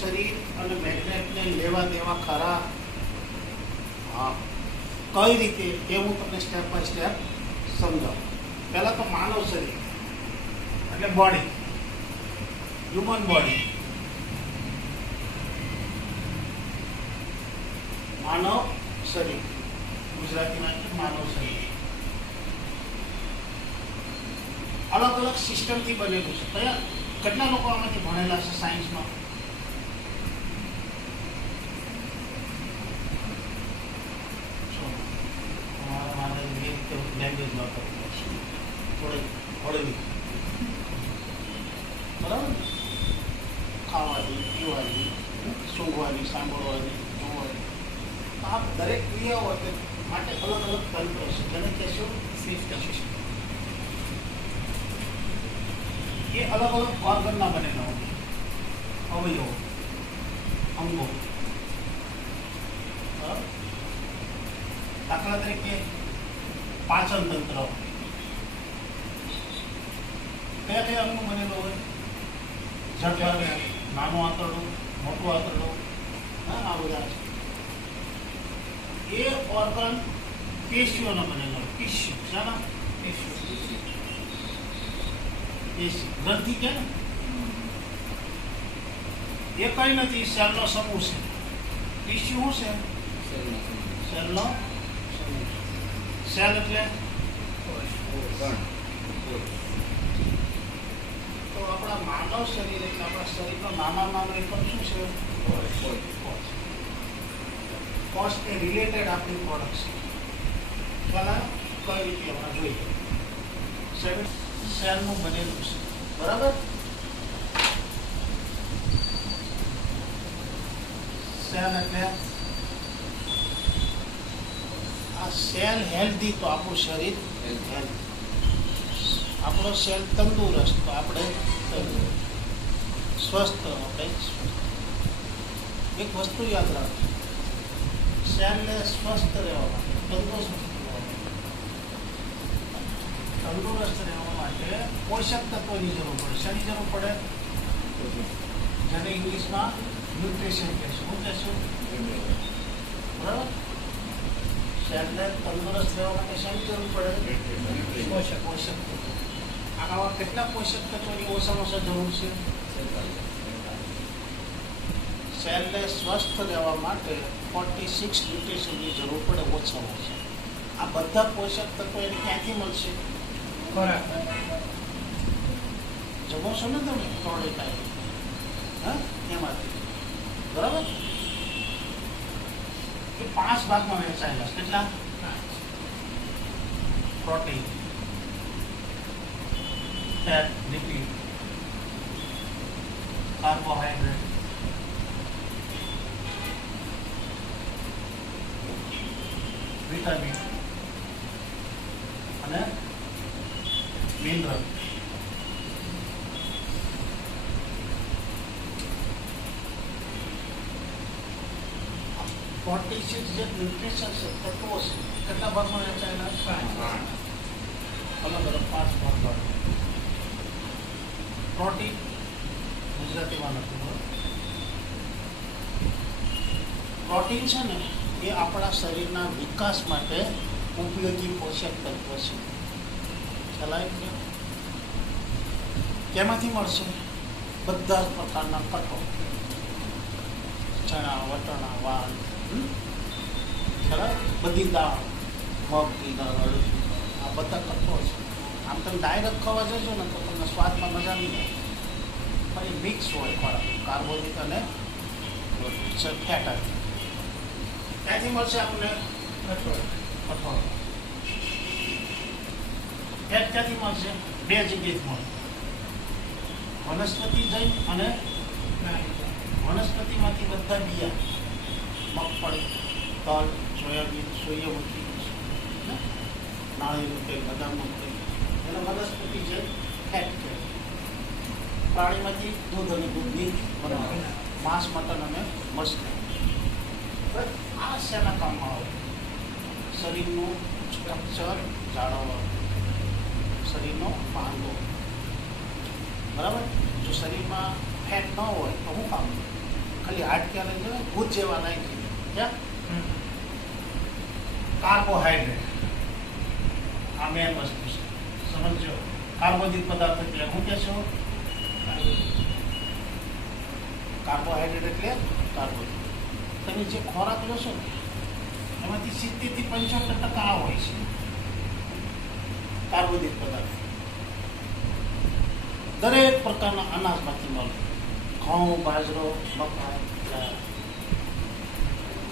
શરીર અને મેગ્નેટને લેવા દેવા ખરા? હા. કઈ રીતે એ હું તમને સ્ટેપ બાય સ્ટેપ સમજાવું. પહેલાં તો માનવ શરીર એટલે બોડી, હ્યુમન બોડી, માનવ શરીર, ગુજરાતીમાં એટલે માનવ શરીર અલગ અલગ સિસ્ટમથી બનેલું છે. કયા કેટલા લોકો આમાંથી ભણેલા છે સાયન્સમાં? લેંગ્વેજ ન કરવું થોડી હળવી, બરાબર ને? ખાવાની, પીવાની, સૂંઘવાની, સાંભળવાની, જોવાની, આ દરેક ક્રિયાઓ માટે અલગ અલગ તંત્ર છે. જેને કહેશું સિસ્ટમ. એ અલગ અલગ ઓર્ગનના બનેલા હોય, અવયવો, અંગો. દાખલા તરીકે પાચન તંત્ર કયા કયા અંગનું બનેલું હોય? જઠર, નાનું આંતરડું, મોટું આંતરડું, આ બધા છે. એ ઓર્ગન પેશીઓનો બનેલો હોય. ટીશ્યુ, શાના? પેશી, ગ્રંથિ કે ને એ કઈ નથી, સેલનો સમૂહ છે. ટીશ્યુ શું છે? સેલનો સમૂહ. સેલ એટલે તો આપણા માનવ શરીર એટલે આપણા શરીરનો નાનો એકમ શું છે? કોષ. કોષ એ રિલેટેડ આપણી પ્રોડક્ટ છે. પહેલા કઈ રીતે આપણે જોઈએ. સેલનું બનેલું છે, બરાબર? સેલ એટલે આ સેલ હેલ્ધી તો આપણું શરીર હેલ્ધી, આપણો સેલ તંદુરસ્ત તો આપણે સ્વસ્થ, આપણે સ્વસ્થ. એક વસ્તુ યાદ રાખો, સેલને સ્વસ્થ રહેવા માટે, તંદુરસ્ત રહેવા માટે પોષક તત્વોની જરૂર પડે. શેની જરૂર પડે? જેને ઇંગ્લિશમાં ન્યુટ્રિશન કહેશું. શું કહેશું? બરાબર? શરીરને તંદુરસ્ત રહેવા માટે શેની જરૂર પડે? પોષક તત્વો. આવા કેટલા પોષક તત્વોની ઓછામાં ઓછા જરૂર છે? શરીરને સ્વસ્થ રહેવા માટે 46 ન્યુટ્રિશનની જરૂર પડે ઓછામાં ઓછા. આ બધા પોષક તત્વો એને ક્યાંથી મળશે? ખોરાક. જમો છો ને તમે થોડી ટાઈમ, હા, એમાંથી. બરાબર? એ 5 ભાગમાં વહેંચાયેલા. કેટલા? Protein, fat, lipid, carbohydrate, vitamin અને મિનરલ. જે ન્યુટ્રિશન છે, તત્વો છે, કેટલા ભાગમાં વહેંચાયેલા? અલગ અલગ 5 ભાગ. પ્રોટીન ગુજરાતીમાં નથી. પ્રોટીન છે ને એ આપણા શરીરના વિકાસ માટે ઉપયોગી પોષક તત્વ છે. ચલાય છે. કેમાંથી મળશે? બધા જ પ્રકારના કઠોળ, ચણા, વટાણા, વાલ, બધી દાળ, મગની દાળ, અડદની દાળ, આ બધા કઠોળ છે. આમ તમે ડાયરેક્ટ ખાવા જશો ને તો તમને સ્વાદમાં મજા નહીં આવે. પણ એ મિક્સ હોય ખોરાક, કાર્બોદિત અને ફેટ. ક્યાંથી મળશે આપણને? કઠોળ. ફેટ ક્યાંથી મળશે? 2 જગ્યાએથી મળે. વનસ્પતિ જૈન અને વનસ્પતિમાંથી બધા બિયા, મગફળી, તલ, સોયાબીન, સૂર્યમુખી, નાળિયેરનું તેલ, બદામનું તેલ, એને વનસ્પતિ જૈન ફેટ કહેવાય. પ્રાણીમાંથી દૂધ અને દૂધની બનાવે, માંસ, મટન અને મછલી. આ શેના કામમાં આવે? શરીરનું સ્ટ્રક્ચર જાળવવા, શરીરનો બાંધો. બરાબર? જો શરીરમાં ફેટ ન હોય તો શું કામ? खाली हार्ट क्या नहीं जो भूत जेवा नहीं क्या कार्बोहाइड्रेट आ मेन वस्तु છે સમજો કાર્બોદિત પદાર્થ એટલે હું કહેશો કાર્બોહાઈડ્રેટ એટલે કાર્બોદિત તમે જે ખોરાક લો છો એમાંથી 70 થી 75% આ હોય છે કાર્બોદિત પદાર્થ દરેક પ્રકારના અનાજમાંથી મળે ઘઉં બાજરો મકાઈ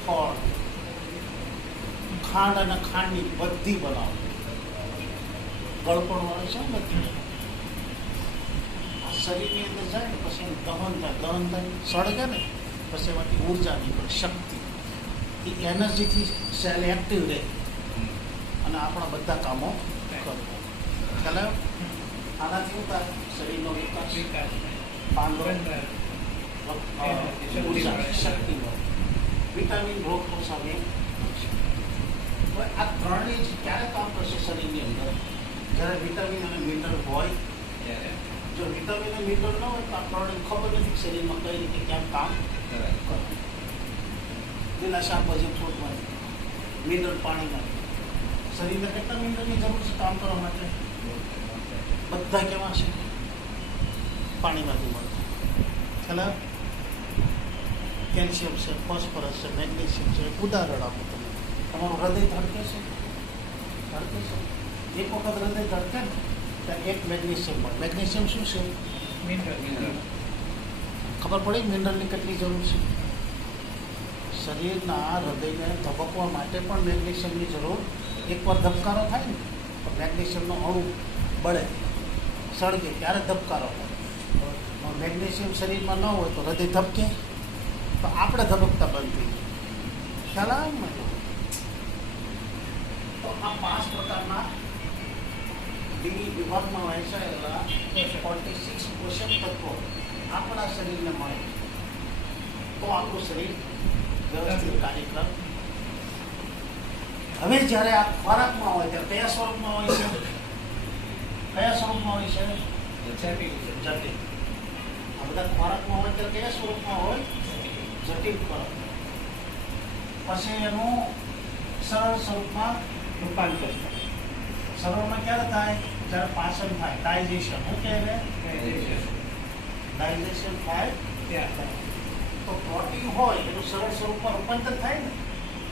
ફળ ખાંડ અને ખાંડની બધી બનાવો ગળપણ વાળો છે બધી શરીરની અંદર જાય ને પછી એનું દહન થાય સળગે ને પછી એમાંથી ઉર્જા નીકળે શક્તિ એ એનર્જીથી સેલ એક્ટિવ રહે અને આપણા બધા કામો કરે ખ્યાલ આનાથી શું થાય શરીરનો વિકાસ પાંડો ઉર્જા શક્તિ મળે વિટામિન રોગ સામે આ ત્રણની ક્યારે કામ કરશે શરીરની અંદર જ્યારે વિટામિન અને મિનરલ હોય જો વિટામિન અને મિનરલ ન હોય તો આ ત્રણને ખબર નથી શરીરમાં કઈ રીતે ક્યાં કામ કરે લીલા શાકભાજી ફ્રૂટમાંથી મિનરલ પાણીમાંથી શરીરને કેટલા મિનરલની જરૂર છે કામ કરવા માટે બધા કેવા છે પાણીમાંથી મળે ખ્યાલ કેલ્શિયમ છે ફોસ્ફરસ છે મેગ્નેશિયમ છે ઉદાહરણ આપો તમે તમારું હૃદય ધડકે છે એક વખત હૃદય ધડકે ને ત્યાં એક મેગ્નેશિયમ મળે મેગ્નેશિયમ શું છે મિનરલ ખબર પડી મિનરલની કેટલી જરૂર છે શરીરના હૃદયને ધબકવા માટે પણ મેગ્નેશિયમની જરૂર એકવાર ધબકારો થાય ને તો મેગ્નેશિયમનો અણુ બળે સળગે ત્યારે ધબકારો થાય મેગ્નેશિયમ શરીરમાં ન હોય તો હૃદય ધબકે તો આપણે ધબકતા બંધ થઈ ખ્યાલ આવે ને તો આ 5 પ્રકારના વિભાગમાં વહેંચાયેલા 46 પોષક તત્વો આપણા શરીરને મળે તો આપણું શરીર વ્યવસ્થિત કાર્યક્રમ હવે જ્યારે આ ખોરાકમાં હોય ત્યારે કયા સ્વરૂપમાં હોય છે જટિલ આ બધા ખોરાકમાં હોય ત્યારે કયા સ્વરૂપમાં હોય જટિલ ખોરાક પછી એનું સરળ સ્વરૂપમાં રૂપાંતર થાય સરળમાં ક્યારે થાય જ્યારે પાચન થાય ડાયજેશન શું કહેવાય ડાયજેશન થાય ત્યારે તો પ્રોટીન હોય એનું સરળ સ્વરૂપમાં રૂપાંતર થાય ને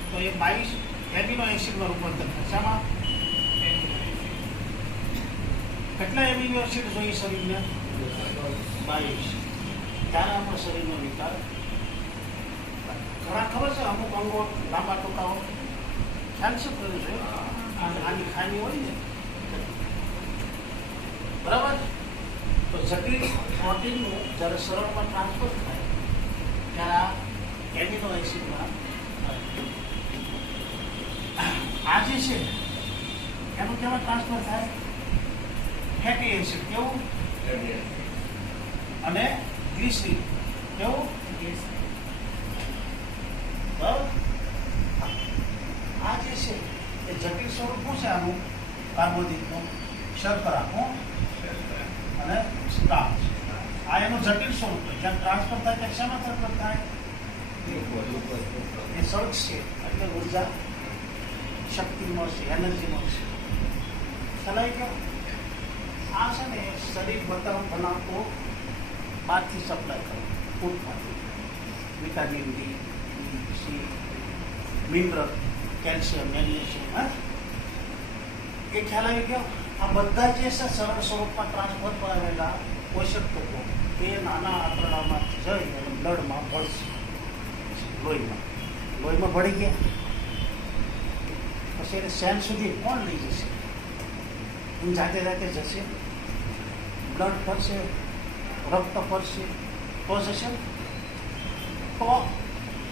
તો એ 22 એમિનો એસિડમાં રૂપાંતર થાય શામાં કેટલા એમિનો એસિડ જોઈએ શરીરને 22 ત્યારે આપણા શરીરનો વિકાસ ઘણા ખબર છે અમુક અંગો લાંબા ટૂંકા ખ્યાલ શું કર્યું છે આની ખામી હોય ને બરાબર તો જટિલ પ્રોટીનનું જ્યારે સરળમાં ટ્રાન્સફર થાય ત્યારે આ એમિનો એસિડમાં આ જે છે એનું કેમાં ટ્રાન્સફર થાય ફેટી એસિડ કેવું અને ગ્લિસરીન કેવું બરાબર આ જે છે એ જટિલ સ્વરૂપ શું છે આનું કાર્બોદિતનું શર્કરા અને સ્ટાર્ચ આ એનું જટિલ સ્વરૂપ જ્યાં ટ્રાન્સફર થાય ત્યાં શામાં ટ્રાન્સફર થાય એ સળગશે એટલે ઉર્જા શક્તિ મળશે એનર્જી મળશે ચલાવી ગયો આ છે ને શરીર બનાવતો બહારથી સપ્લાય કરો ફૂડમાંથી vitamin D C mineral calcium magnesium એ ખ્યાલ આવી ગયો આ બધા જે છે સરળ સ્વરૂપમાં ટ્રાન્સફર કરાવેલા પોષક તત્વો એ નાના આંતરડામાં જઈ અને બ્લડમાં ભળશે લોહીમાં ભળી ગયા પછી એને સેલ સુધી કોણ લઈ જશે એમ જાતે જશે બ્લડ ફરશે રક્ત ફરશે તો જશે તો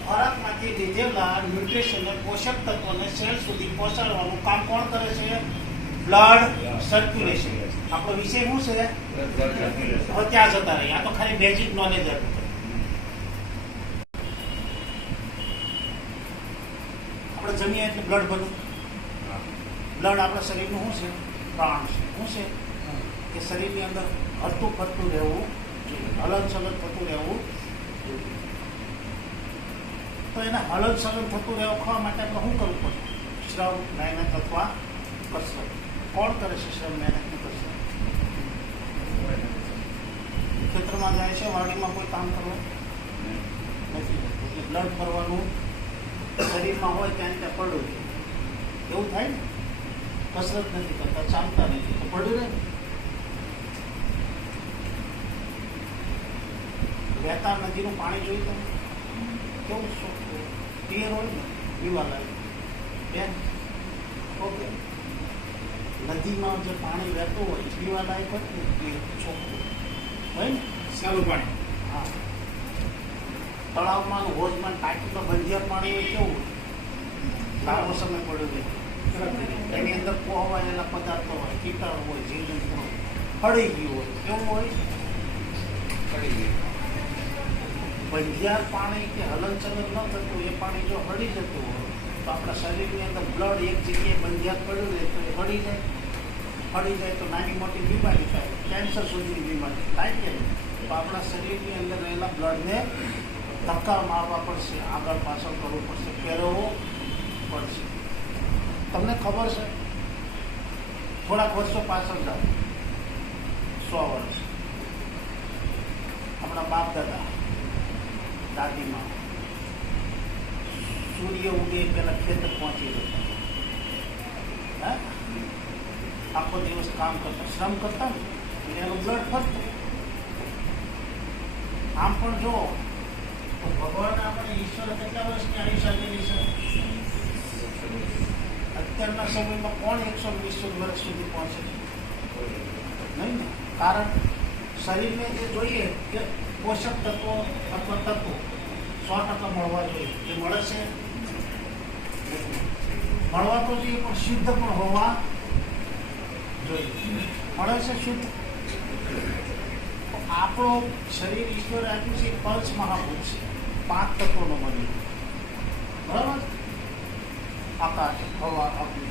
ખોરાકમાંથી લીધેલા ન્યુટ્રિશન પોષક તત્વોને સેલ સુધી પહોંચાડવાનું કામ કોણ કરે છે બ્લડ સર્ક્યુલેશન આપણો વિષય શું છે હવે ત્યાં જતા રહી આ તો ખાલી બેઝિક નોલેજ હતું આપણે જમીએ એટલે બ્લડ બને બ્લડ આપણા શરીરનું શું છે પ્રાણ છે શું છે કે શરીરની અંદર હરતું ફરતું રહેવું જોઈએ હલન ચલન થતું રહેવું જોઈએ તો એને હલન ચલન થતું રહેવા માટે આપણે શું કરવું પડે? શ્રમ, મહેનત અથવા કસરત. કોણ કરે છે શ્રમ, મહેનત ને કસરત? ખેતરમાં જાય છે, વાડીમાં કોઈ કામ કરવા નથી. એટલે બ્લડ ફરવાનું શરીરમાં હોય ત્યાં ત્યાં પડ્યું છે. એવું થાય ને? કસરત નથી કરતા, ચાલતા નથી તો પડ્યું રહે. વહેતા નદીનું પાણી જોયું તમે? કેવું ક્લિયર હોય ને? પીવા લાગે બેન. ઓકે, નદીમાં જે પાણી વહેતું હોય પીવા લાયક હોય ને ક્લિયર ચોખ્ખું હોય ને, સારું પાણી. હા. તળાવમાં હોજમાં ટાંકીમાં બંધિયાર પાણી હોય કેવું હોય? લાંબો સમય પડ્યો રહે. એની અંદર પોહવાયેલા પદાર્થો હોય, કીટાણુ હોય, જીવજંતુ હોય, હળી ગયું હોય. કેવું હોય? પડી ગઈ. બંધિયાર પાણી કે હલનચલન ન થતું એ પાણી જો હળી જતું હોય તો આપણા શરીરની અંદર બ્લડ એક જગ્યાએ બંધિયાર પડ્યું રહે તો એ હળી જાય. હળી જાય તો નાની મોટી બીમારી થાય, કેન્સર સુધીની બીમારી થાય કે નહીં? તો આપણા શરીરની અંદર રહેલા બ્લડને ધક્કા મારવા પડશે, આગળ પાછળ કરવું પડશે, ફેરવવું પડશે. તમને ખબર છે, થોડાક વર્ષો પાછળ જાઓ, 100 વર્ષ, આપણા બાપ દાદા દાદીમાં સૂર્ય ઉગે પહેલા ખેતર પહોંચી જતા. હા, આખો દિવસ કામ કરતા, શ્રમ કરતા ને એટલે એનું બ્લડ ફરતું. આમ પણ જો તો ભગવાન આપણે ઈશ્વરે કેટલા વર્ષની આયુષ્ય આપેલી છે? અત્યારના સમયમાં કોણ 120 વર્ષ સુધી પહોંચે? નહીં ને. કારણ શરીરને જે જોઈએ કે પોષક તત્વો અથવા તત્વો 100% મળવા જોઈએ. એ મળે છે? મળવા તો જોઈએ પણ શુદ્ધ પણ હોવા જોઈએ. મળે છે શુદ્ધ? આપણો શરીર ઈશ્વરે આપ્યું છે, પંચ મહાભૂત છે, 5 તત્વોનો બન્યું. બરાબર? આકાશ, હવા, અગ્નિ,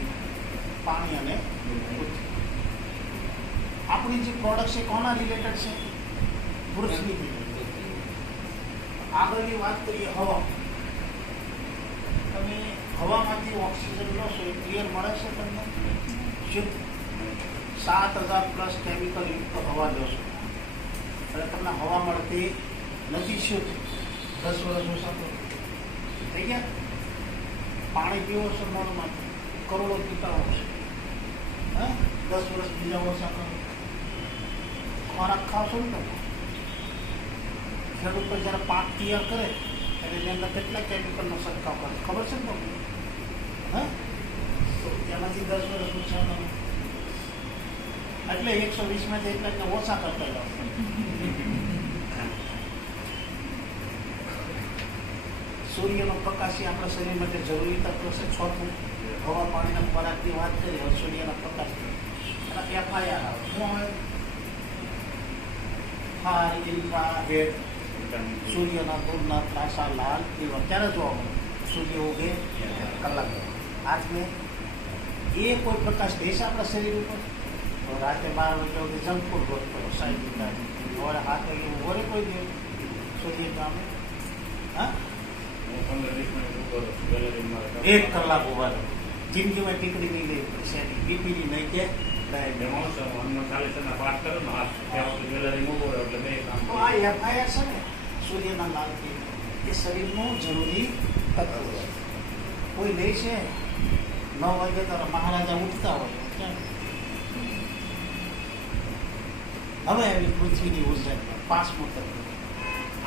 પાણી અને પૃથ્વી. આપણી જે પ્રોડક્ટ છે કોના રિલેટેડ છે? પૃથ્વી. આગળની વાત કરીએ હવા. તમે હવામાંથી ઓક્સિજન લો છો એ ક્લિયર મળે છે તમને? શુદ્ધ 7000+ કેમિકલ યુક્ત હવા લો છો એટલે તમને હવા મળતી નથી શુદ્ધ. 10 વર્ષ ઓછા થઈ ગયા. પાણી પીવો છો મોઢમાંથી, કરોડો પીતા છે. હા, 10 વર્ષ બીજા ઓછા કરો. ખોરાક ખાવશો ને તમે, ખેડૂતો જ્યારે પાક તૈયાર કરે એટલે એની અંદર કેટલા કેમિકલનો છંટકાવ કરે ખબર છે ને તમને? હા, તો એમાંથી 10 વર્ષ ઓછા કરો એટલે 120માંથી એટલા ઓછા કરતા જાઓ. સૂર્યનો પ્રકાશ એ આપણા શરીર માટે જરૂરી તત્વ છે. 6 હવા, પાણીના ખોરાકની વાત કરીએ, હવે સૂર્યના પ્રકાશ એના FIR આવે. શું આવે? ફાર, ઇન્ફ્રારેડ, સૂર્યના દૂરના ત્રાસા લાલ પીળા. ક્યારે જોવા મળે? સૂર્ય ઉગે કલાક. આજને એ કોઈ પ્રકાશ દેશે આપણા શરીર ઉપર? તો રાતે 12 વાગ્યા સુધી જંક ફૂડ ગોત કરો, 60 સવારે 7 વાગે ઉભો કોઈ દે સૂર્ય ગામે? હા, 1 કલાક ઉભા રહો. જિંદગીમાં ટીકડી નહીં ગઈ શેની, બીપીની નહીં કે તો આ FIR છે ને સૂર્યના લાલથી એ શરીરનું જરૂરી તત્વ છે. કોઈ લે છે 9 વાગે તારા મહારાજા ઉઠતા હોય ક્યાં? હવે આવી પૃથ્વીની ઉર્જા 5મો તત્વ.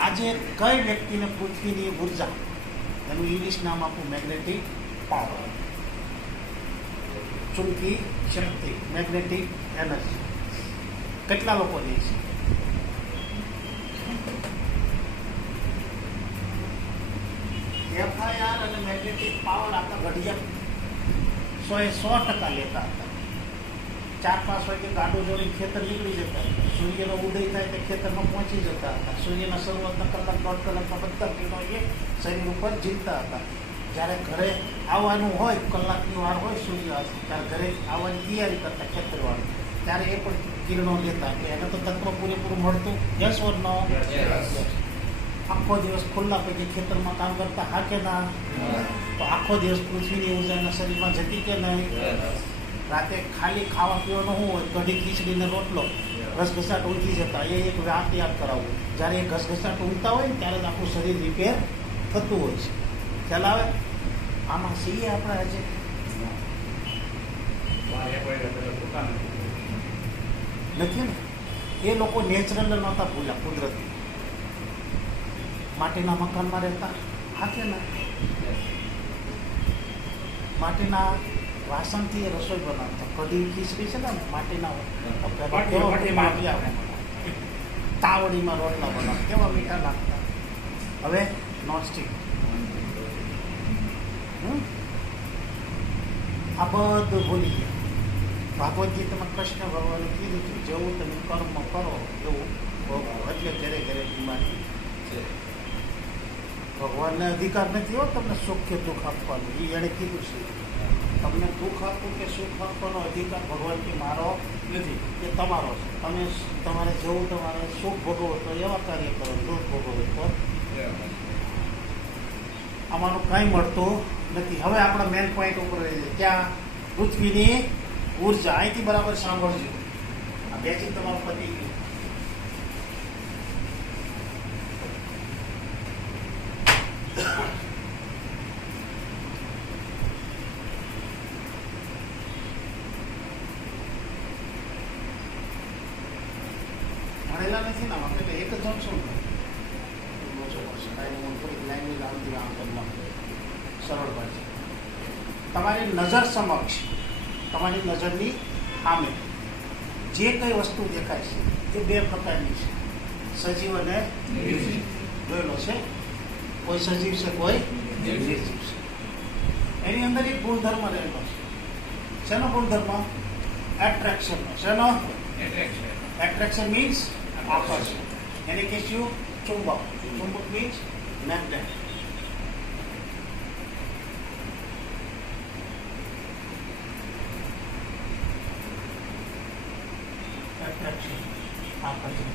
આજે કઈ વ્યક્તિને પૃથ્વીની ઉર્જા એનું ઇંગ્લિશ નામ આપું મેગ્નેટિક પાવર, ચુંબકી શક્તિ, મેગ્નેટિક એનર્જી. કેટલા લોકો લે છે? FIR અને મેગ્નેટિક પાવર આપણા ઘડિયા 100% લેતા હતા. 4-5 વાગે ગાડો જોડીને ખેતર નીકળી જતા હતા. સૂર્યનો ઉદય થાય તે ખેતરમાં પહોંચી જતા હતા. સૂર્યના શરૂઆતના કલાક 1.5 કલાકમાં બધા કિલો એ શરીર ઉપર જીવતા હતા. જ્યારે ઘરે આવવાનું હોય, કલાકની વાર હોય સૂર્ય ત્યારે ઘરે આવવાની તૈયારી કરતા ખેતરવાળા, ત્યારે એ પણ કિરણો લેતા. એટલે એને તો તત્વ પૂરેપૂરું મળતું. યસ ઓર નો? આખો દિવસ ખુલ્લા પૈકી ખેતરમાં કામ કરતા હા કે ના? તો આખો દિવસ પૃથ્વીની ઉર્જા એના શરીરમાં જતી કે નહીં? રાતે ખાલી ખાવા પીવાનું શું હોય? કઢી ખીચડીને રોટલો, ઘસઘસાટ ઊંઘી જતા. એ એક વાત યાદ કરાવવું. જ્યારે એ ઘસઘસાટ ઊંઘતા હોય ને ત્યારે જ આખું શરીર રિપેર થતું હોય છે. ખ્યાલ આવે? આમાં છીએ આપણે આજે નથી ને. એ લોકો નેચરલ નહોતા ભૂલ્યા, કુદરતી. માટીના મકાનમાં રહેતા હા કે ના? માટીના વાસણથી એ રસોઈ બનાવતા. કઢી ખીચડી છે ને માટીના તાવડીમાં રોટલા બનાવતા, કેવા મીઠા લાગતા. હવે નોનસ્ટિક. આ બધું ભૂલી ગયા. ભાગવત ગીતામાં કૃષ્ણ ભગવાને કીધું હતું, જેવું તમે કર્મ કરો એવું ભોગવો. એટલે ઘરે ઘરે બીમારી છે. ભગવાનને અધિકાર નથી હો તમને સુખ કે દુઃખ આપવાનું. એ એણે કીધું છે તમને દુઃખ આપવું કે સુખ આપવાનો અધિકાર ભગવાન કે મારો નથી, એ તમારો છે. તમે તમારે જેવું તમારે સુખ ભોગવો તો એવા કાર્ય કરો, દુઃખ ભોગવો તો આમાંનું કાંઈ મળતું નથી. હવે આપણા મેન પોઈન્ટ ઉપર રહી છે ક્યાં? પૃથ્વીની ઉર્જા. અહીંથી બરાબર સાંભળજો. આ બેચિંગ તમારું પતી ગયું. ભણેલા નથી ને આપણે તો એક જ જણશું ને. થોડીક લેંગ્વેજ આવતી આમ કરવા સરળ ભાષા. તમારી નજર સમક્ષ, તમારી નજરની સામે જે કઈ વસ્તુ દેખાય છે એ બે પ્રકારની છે, સજીવ અને નિર્જીવ. જોયેલો છે? કોઈ સજીવ છે, કોઈ નિર્જીવ છે. એની અંદર એક ગુણધર્મ રહેલો છે. શેનો ગુણધર્મ? એટ્રેક્શનનો. શેનો? એટ્રેક્શન મીન્સ આકર્ષણ. એને કહેશું ચુંબક. ચુંબક મીન્સ મેગ્નેટ. એટ્રેક્શન, આકર્ષણ.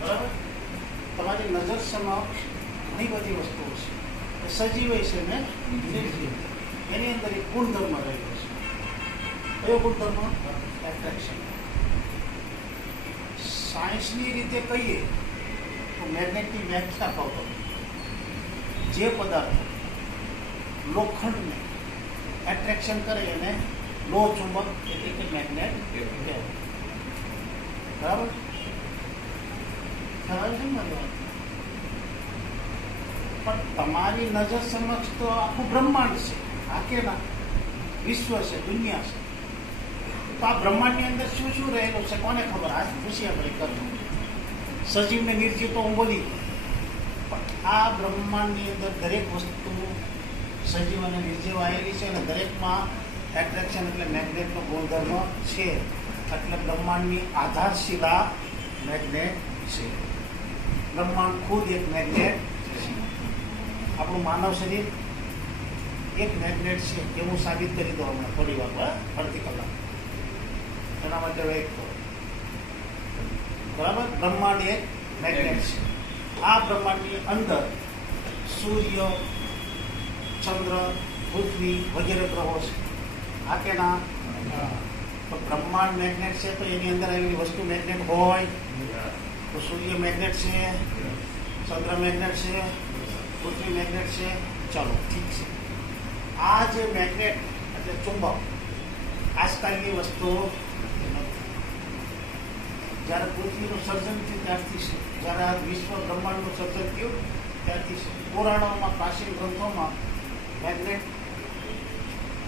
બરાબર? તમારી નજર સમક્ષ ઘણી બધી વસ્તુઓ છે, સજીવ છે ને નિર્જીવ. એની અંદર એક ગુણધર્મ રહેલો છે. કયો ગુણધર્મ? એટ્રેક્શન. સાયન્સની રીતે કહીએ તો મેગ્નેટની વ્યાખ્યા કહો તો જે પદાર્થ લોખંડને એટ્રેક્શન કરે એને લોહ ચુંબક એટલે કે મેગ્નેટ કહેવાય. બરાબર? ખ્યાલ છે ને? પણ તમારી નજર સમક્ષ તો આખું બ્રહ્માંડ છે. આ કે ના? વિશ્વ છે, દુનિયા છે. તો આ બ્રહ્માંડની અંદર શું શું રહેલું છે કોને ખબર? આ પૂછ્યા ભાઈ કરવું. સજીવ ને નિર્જીવ તો હું બોલી, પણ આ બ્રહ્માંડની અંદર દરેક વસ્તુ સજીવ અને નિર્જીવ આવેલી છે અને દરેકમાં એટ્રેક્શન એટલે મેગ્નેટનો ગુણધર્મ છે. એટલે બ્રહ્માંડની આધારશિલા મેગ્નેટ છે. બ્રહ્માંડ ખુદ એક મેગ્નેટ છે. આપણું માનવ શરીર એક મેગ્નેટ છે એવું સાબિત કરી દો હમણાં થોડી વાર, અડધી કલાક. એના માટે વેઇટ કરો. બરાબર? બ્રહ્માંડ એક મેગ્નેટ છે. આ બ્રહ્માંડની અંદર સૂર્ય, ચંદ્ર, પૃથ્વી વગેરે ગ્રહો છે. આ કે ના? તો બ્રહ્માંડ મેગ્નેટ છે તો એની અંદર આવેલી વસ્તુ મેગ્નેટ હોય. તો સૂર્ય મેગ્નેટ છે, ચંદ્ર મેગ્નેટ છે, પૃથ્વી મેગ્નેટ છે. ચાલો ઠીક છે. આ જે મેગ્નેટ એટલે ચુંબક આજકાલની વસ્તુ જ્યારે પૃથ્વીનું સર્જન થયું ત્યારથી છે. જ્યારે આ વિશ્વ બ્રહ્માંડનું સર્જન થયું ત્યારથી છે. પુરાણોમાં, પ્રાચીન ગ્રંથોમાં મેગ્નેટ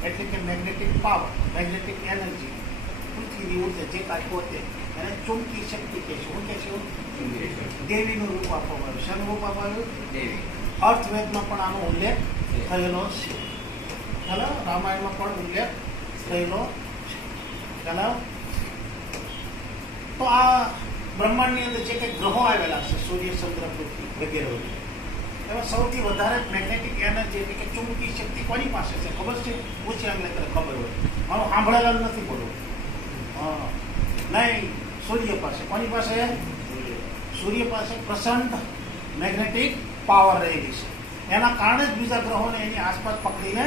એટલે કે મેગ્નેટિક પાવર, મેગ્નેટિક એનર્જી, પૃથ્વીની ઉર્જા જે કાંઈ પોતે એને ચુંબકી શક્તિ કહે છે. શું કહે છે? દેવીનું રૂપ આપવામાં આવ્યું. શાનું રૂપ આપવામાં આવ્યું? દેવી. અર્થવેદમાં પણ આનો ઉલ્લેખ થયેલો છે. ખ્યાલ? રામાયણમાં પણ ઉલ્લેખ થયેલો છે. ખ્યાલ? તો આ બ્રહ્માંડની અંદર જે કંઈ ગ્રહો આવેલા છે, સૂર્ય, ચંદ્ર, પૃથ્વી વગેરે વગેરે, એમાં સૌથી વધારે મેગ્નેટિક એનર્જી એટલે કે ચુંબકી શક્તિ કોની પાસે છે ખબર છે? પૂછે એમને તને ખબર હોય. મારું સાંભળેલા નથી બોલવું. હા નહીં, સૂર્ય પાસે. કોની પાસે? સૂર્ય પાસે પ્રચંડ મેગ્નેટિક પાવર રહેલી છે. એના કારણે જ બીજા ગ્રહોને એની આસપાસ પકડીને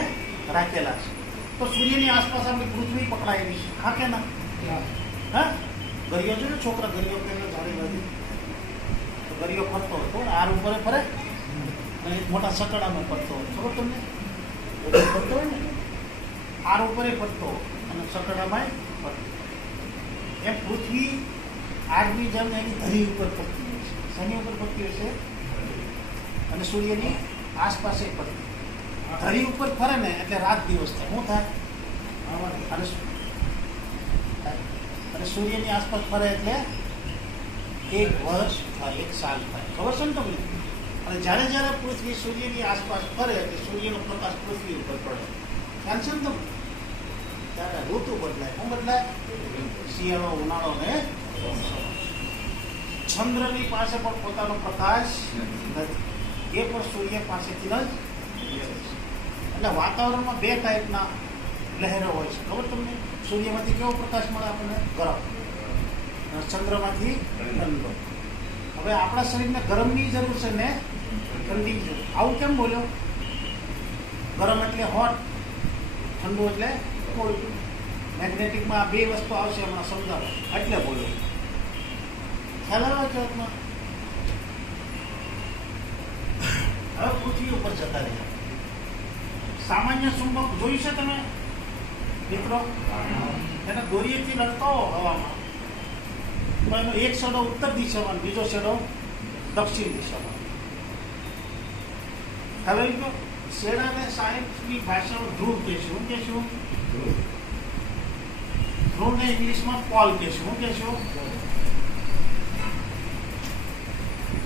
રાખેલા છે. તો સૂર્યની આસપાસ આપણી પૃથ્વી પકડાયેલી છે. હા કે ના? હા, ગરિયો છે ને, છોકરા ગરિયો પહેલા જાણી નથી તો ગરિયો ફરતો હતો, આર ઉપર ફરે અને એક મોટા સકડામાં ફરતો હોય. ખબર તમને? ફરતો હોય ને, આર ઉપર ફરતો અને સકડામાં ફરતો. એમ પૃથ્વી આગની જેમ એની ધરી ઉપર ફરતી હોય છે. શનિ ઉપર ફરતી હોય છે અને સૂર્યની આસપાસ ફરતી. ધરી ઉપર ફરે ને એટલે રાત દિવસ થાય. શું થાય? અને સૂર્યની આસપાસ ફરે એટલે એક વર્ષ થાય, એક સાલ થાય. ખબર છે ને તમને? અને જ્યારે જ્યારે પૃથ્વી સૂર્યની આસપાસ ફરે એટલે સૂર્યનો પ્રકાશ પૃથ્વી ઉપર પડે. ખ્યાલ છે ને તમને? ત્યારે ઋતુ બદલાય. શું બદલાય? શિયાળો, ઉનાળો ને ચંદ્રની પાસે પણ પોતાનો પ્રકાશ નથી. એ પણ સૂર્ય પાસેથી જ એટલે વાતાવરણમાં બે ટાઈપના લહેરો હોય છે. ખબર તમને? સૂર્યમાંથી કેવો પ્રકાશ મળે આપણને? ગરમ. અને ચંદ્રમાંથી ઠંડો. હવે આપણા શરીરને ગરમની જરૂર છે ને ઠંડીની જરૂર. આવું કેમ બોલ્યો? ગરમ એટલે હોટ, ઠંડુ એટલે કોલ્ડ. મેગ્નેટિકમાં બે વસ્તુ આવશે, હમણાં સમજાવો એટલે બોલ્યો. ખ્યાલ આવે છે? હવે પૃથ્વી ઉપર જતા રહ્યા. સામાન્ય ચુંબક જોયું છે તમે મિત્રો? એને દોરીએથી લડતો હવામાં, પણ એનો એક છેડો ઉત્તર દિશામાં, બીજો છેડો દક્ષિણ દિશામાં. હવે છેડાને સાયન્સની ભાષામાં ધ્રુવ કહેશું. શું કહેશું? ધ્રુવને ઇંગ્લિશમાં પોલ કહેશું. શું કહેશું?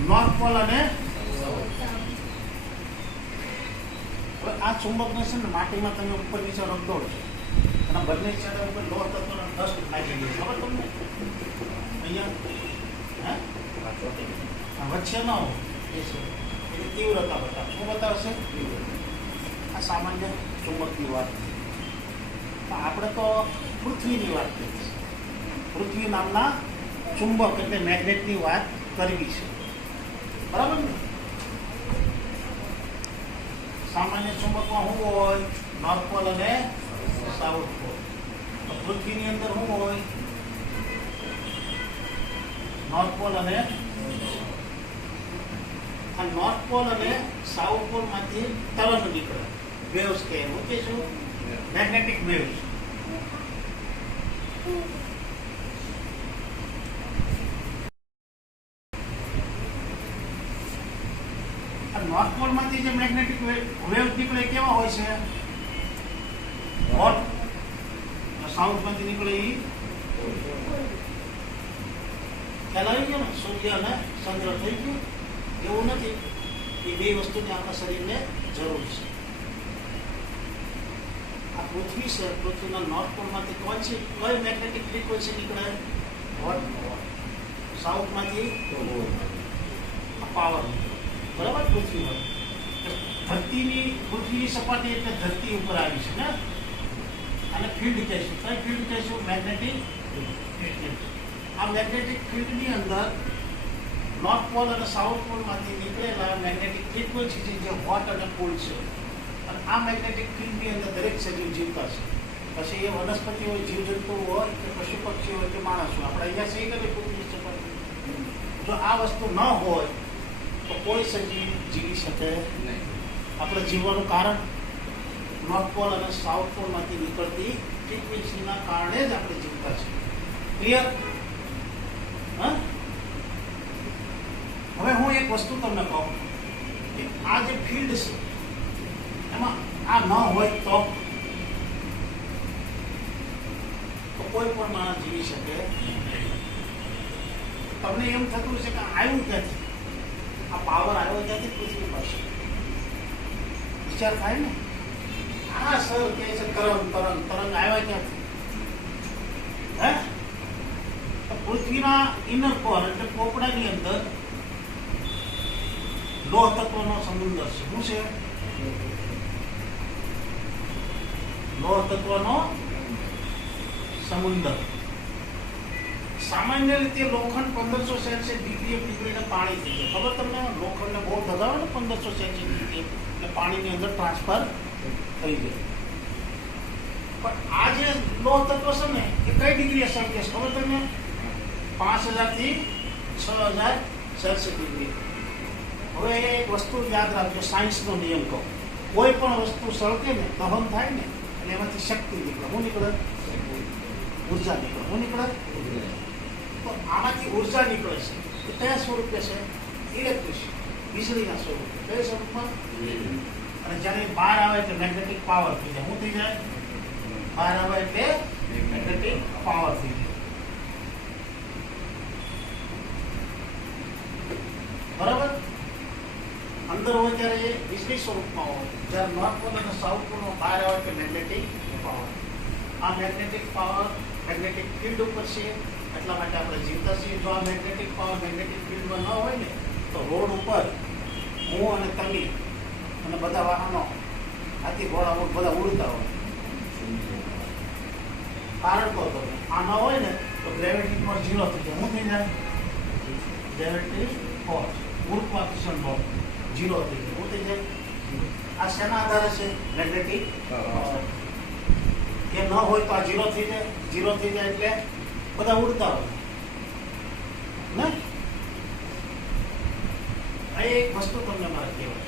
નોર્થ પોલ અને આ ચુંબકને છે ને માટીમાં તમે ઉપર નીચે રગદોડ છે અને બંને છેડા ઉપર લોહ તત્વનો ડસ્ટ લાગી ગયો. ખબર તમને? અહીંયા વચ્ચે ન હોય એ છે એની તીવ્રતા બતાવે. શું બતાવશે? આ સામાન્ય ચુંબકની વાત. આપણે તો પૃથ્વીની વાત કરીએ છીએ. પૃથ્વી નામના ચુંબક એટલે મેગ્નેટની વાત કરવી છે. બરાબર ને? સામાન્ય ચુંબકમાં શું હોય? નોર્થ પોલ અને સાઉથ પોલ. પૃથ્વીની અંદર શું હોય? નોર્થ પોલ અને આ નોર્થ પોલ અને સાઉથ પોલ માંથી તરંગ નીકળે. વેવ્સ કે શું કહેશું? Magnetic waves. નોર્થ પોલ માંથી જે મેગ્નેટિક વેવ નીકળે કેવા હોય છે? હોટ. સાઉથ માંથી નીકળે એ ખ્યાલ આવી ગયો ને? સૂર્ય અને ચંદ્ર થઈ ગયું. એવું નથી. એ બે વસ્તુની આપણા શરીરને જરૂર છે. આ પૃથ્વી છે, પૃથ્વીના નોર્થ પોલ માંથી કઈ મેગ્નેટિક ફ્રીક્વન્સી નીકળે? હોટ. સાઉથ માંથી પાવર. બરાબર? પૃથ્વી પૃથ્વીની સપાટી એટલે ધરતી ઉપર આવી છે ને. અને ફિલ્ડ કહેશું. કઈ ફિલ્ડ કહેશું? Magnetic field. આ મેગ્નેટિક ફિલ્ડની અંદર નોર્થ પોલ અને સાઉથ પોલ માંથી નીકળેલા મેગ્નેટિક ફ્રીક્વન્સી છે જે હોટ અને કોલ્ડ છે. અને આ મેગ્નેટિક ફિલ્ડની અંદર દરેક સજીવ જીવતા છે. પછી એ વનસ્પતિ હોય, જીવજંતુ હોય કે પશુ પક્ષી હોય કે માણસ હોય. આપણે અહીંયા સહી કરીએ પૃથ્વીની સપાટી. જો આ વસ્તુ ન હોય તો કોઈ સજીવ જીવી શકે નહીં. આપણે જીવવાનું કારણ નોર્થ પોલ અને સાઉથ પોલ માંથી નીકળતી ફ્રીક્વન્સીના કારણે જ આપણે જીવતા છે. ક્લિયર? હા. હવે હું એક વસ્તુ તમને કહું કે આ જે ફિલ્ડ છે એમાં આ ન હોય તો કોઈ પણ માણસ જીવી શકે. તમને એમ થતું છે કે આવ્યું ક્યાંથી? આ પાવર આવ્યો ત્યાંથી પૃથ્વી પાસે. વિચાર થાય ને? આ સર કહે છે તરંગ આવ્યા ક્યાંથી? હે? પૃથ્વીના ઇનર કોર એટલે પોપડાની અંદર લોહ તત્વનો સમુદ્ર છે. શું છે? લોહ તત્વનો સમુદ્ર. સામાન્ય રીતે લોખંડ 1500 સેલ્સિયસ ડિગ્રીએ પીગળીને પાણી થઈ જાય. ખબર તમને? લોખંડને બહુ દગાવો ને 1500 સેલ્સિયસ ડિગ્રી એટલે પાણીની અંદર ટ્રાન્સફર થઈ જાય. પણ આ જે લોહ તત્વ છે ને એ કઈ ડિગ્રીએ સળગે છે ખબર તમને? 5000 થી 6000 સેલ્સિયસ ડિગ્રી. હવે એક વસ્તુ યાદ રાખજો, સાયન્સનો નિયમ કહો. કોઈ પણ વસ્તુ સળગે ને, દહન થાય ને, એટલે એમાંથી શક્તિ નીકળે. શું નીકળે? ઉર્જા નીકળે. શું નીકળે? તો આમાંથી ઉર્જા નીકળે છે એ કયા સ્વરૂપે છે? ઇલેક્ટ્રિસિટી, વીજળીના સ્વરૂપે. કયા સ્વરૂપમાં? અને જ્યારે બહાર આવે એટલે મેગ્નેટિક પાવર થઈ જાય. શું થઈ જાય? બહાર આવે એટલે મેગ્નેટિક પાવર થઈ જાય. બરાબર? અંદર હોય ત્યારે એ વીજળી સ્વરૂપમાં હોય, જ્યારે નોર્થ પોલ અને સાઉથ પોલનો બહાર આવે એટલે મેગ્નેટિક પાવર. આ મેગ્નેટિક પાવર મેગ્નેટિક ફિલ્ડ ઉપર છે, એટલા માટે આપણે જીવતા છીએ. જો આ મેગ્નેટિક પાવર મેગ્નેટિક ફિલ્ડમાં ન હોય ને તો રોડ ઉપર હું અને તમે અને બધા વાહનો હાથી ઘોડા બધા ઉડતા હોય. કારણ કહો તો આ ન હોય ને તો ગ્રેવિટી ફોર્સ 0 થઈ જાય. શું થઈ જાય? ગ્રેવિટી ફોર્સ, ગુરુત્વાકર્ષણ બળ 0 થઈ જાય. શું થઈ જાય? આ શેના આધારે છે? Magnetic power. એ ન હોય તો આ 0 થઈ જાય. 0 થઈ જાય એટલે બધા ઉડતા હોય ને. આ એક વસ્તુ તમને મારે કહેવાય,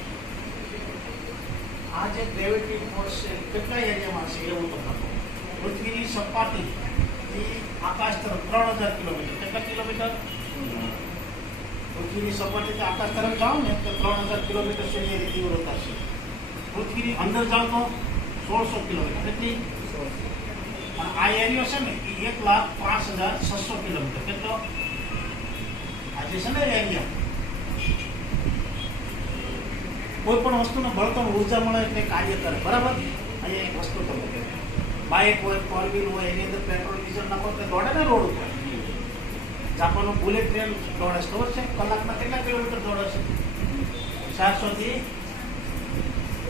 આ જે ગ્રેવિટી ફોર્સ છે કેટલા એરિયામાં છે એવું તમને કહું. પૃથ્વીની સપાટીથી આકાશ તરફ 3000 કિલોમીટર. કેટલા કિલોમીટર? પૃથ્વીની સપાટીથી આકાશ તરફ જાઓ ને તો 3000 કિલોમીટર સૂર્યની તીવ્રતા છે. પૃથ્વીની અંદર જાઓ તો 1600 કિલોમીટર. કેટલી? અને આ એરિયો છે ને એ 1,05,600 કિલોમીટર. કેટલો? આ જે છે ને એરિયા, કોઈ પણ વસ્તુને બળતણ ઉર્જા મળે એટલે કાર્ય કરે. બરાબર? અહીંયા એક વસ્તુ તમે બાઇક હોય, 4 વ્હીલ હોય, એની અંદર પેટ્રોલ ડીઝલ નાખો એટલે દોડે ને રોડ ઉપર. જાપાનનું બુલેટ ટ્રેન દોડે છે, ખબર છે? કલાકના કેટલા કિલોમીટર દોડે છે? 400 થી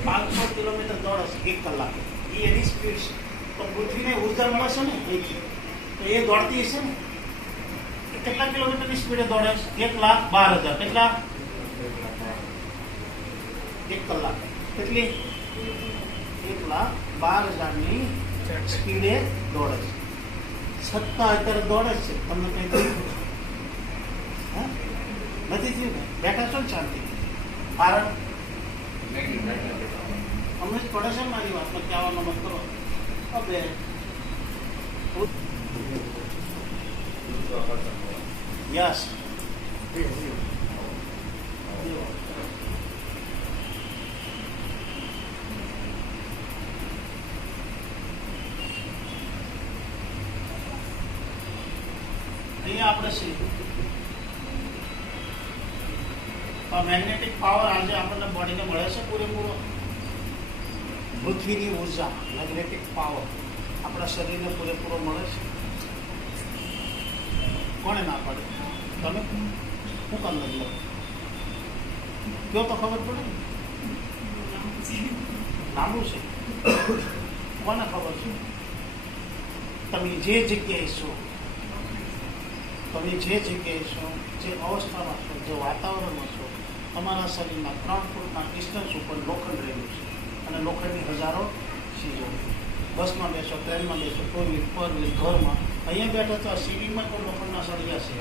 500 કિલોમીટર દોડે છે 1 કલાકે. એ એની સ્પીડ છે. તો પૃથ્વીને ઉર્જા મળે છે ને અહીંથી, તો એ દોડતી હશે ને. એ કેટલા કિલોમીટરની સ્પીડે દોડે છે? 1,12,000. કેટલા? 1 કલાક. કેટલી? 1,12,000ની સ્પીડે દોડે છે. છતાં અત્યારે દોડે છે. તમને કઈ થયું? નથી થયું ને? બેઠા છો ને શાંતિ. કારણ અમને જ પડે છે મારી વાતમાં કહેવાનો મત કરો. હવે યસ, અહીંયા આપણે મેગ્નેટિક પાવર આજે આપણને બોડીને મળે છે પૂરેપૂરો. પૃથ્વીની ઉર્જા મેગ્નેટિક પાવર આપણા શરીરને પૂરેપૂરો મળે છે. કોને ના પડે? તમે શું કામ નથી લો? કયો તો ખબર પડે. લાંબુ છે. કોને ખબર છે? તમે જે જગ્યાએ છો, તમે જે જગ્યાએ છો, જે અવસ્થામાં છો, જે વાતાવરણમાં છો, તમારા શરીરના 3 ફૂટના ડિસ્ટન્સ ઉપર લોખંડ રહેલું છે. અને લોખંડની હજારો ચીજો. બસમાં બેસો, ટ્રેનમાં બેસો, 4 વ્હીલ, 4 વ્હીલ, ઘરમાં અહીંયા બેઠો તો આ સીડીમાં પણ લોખંડના સળિયા છે.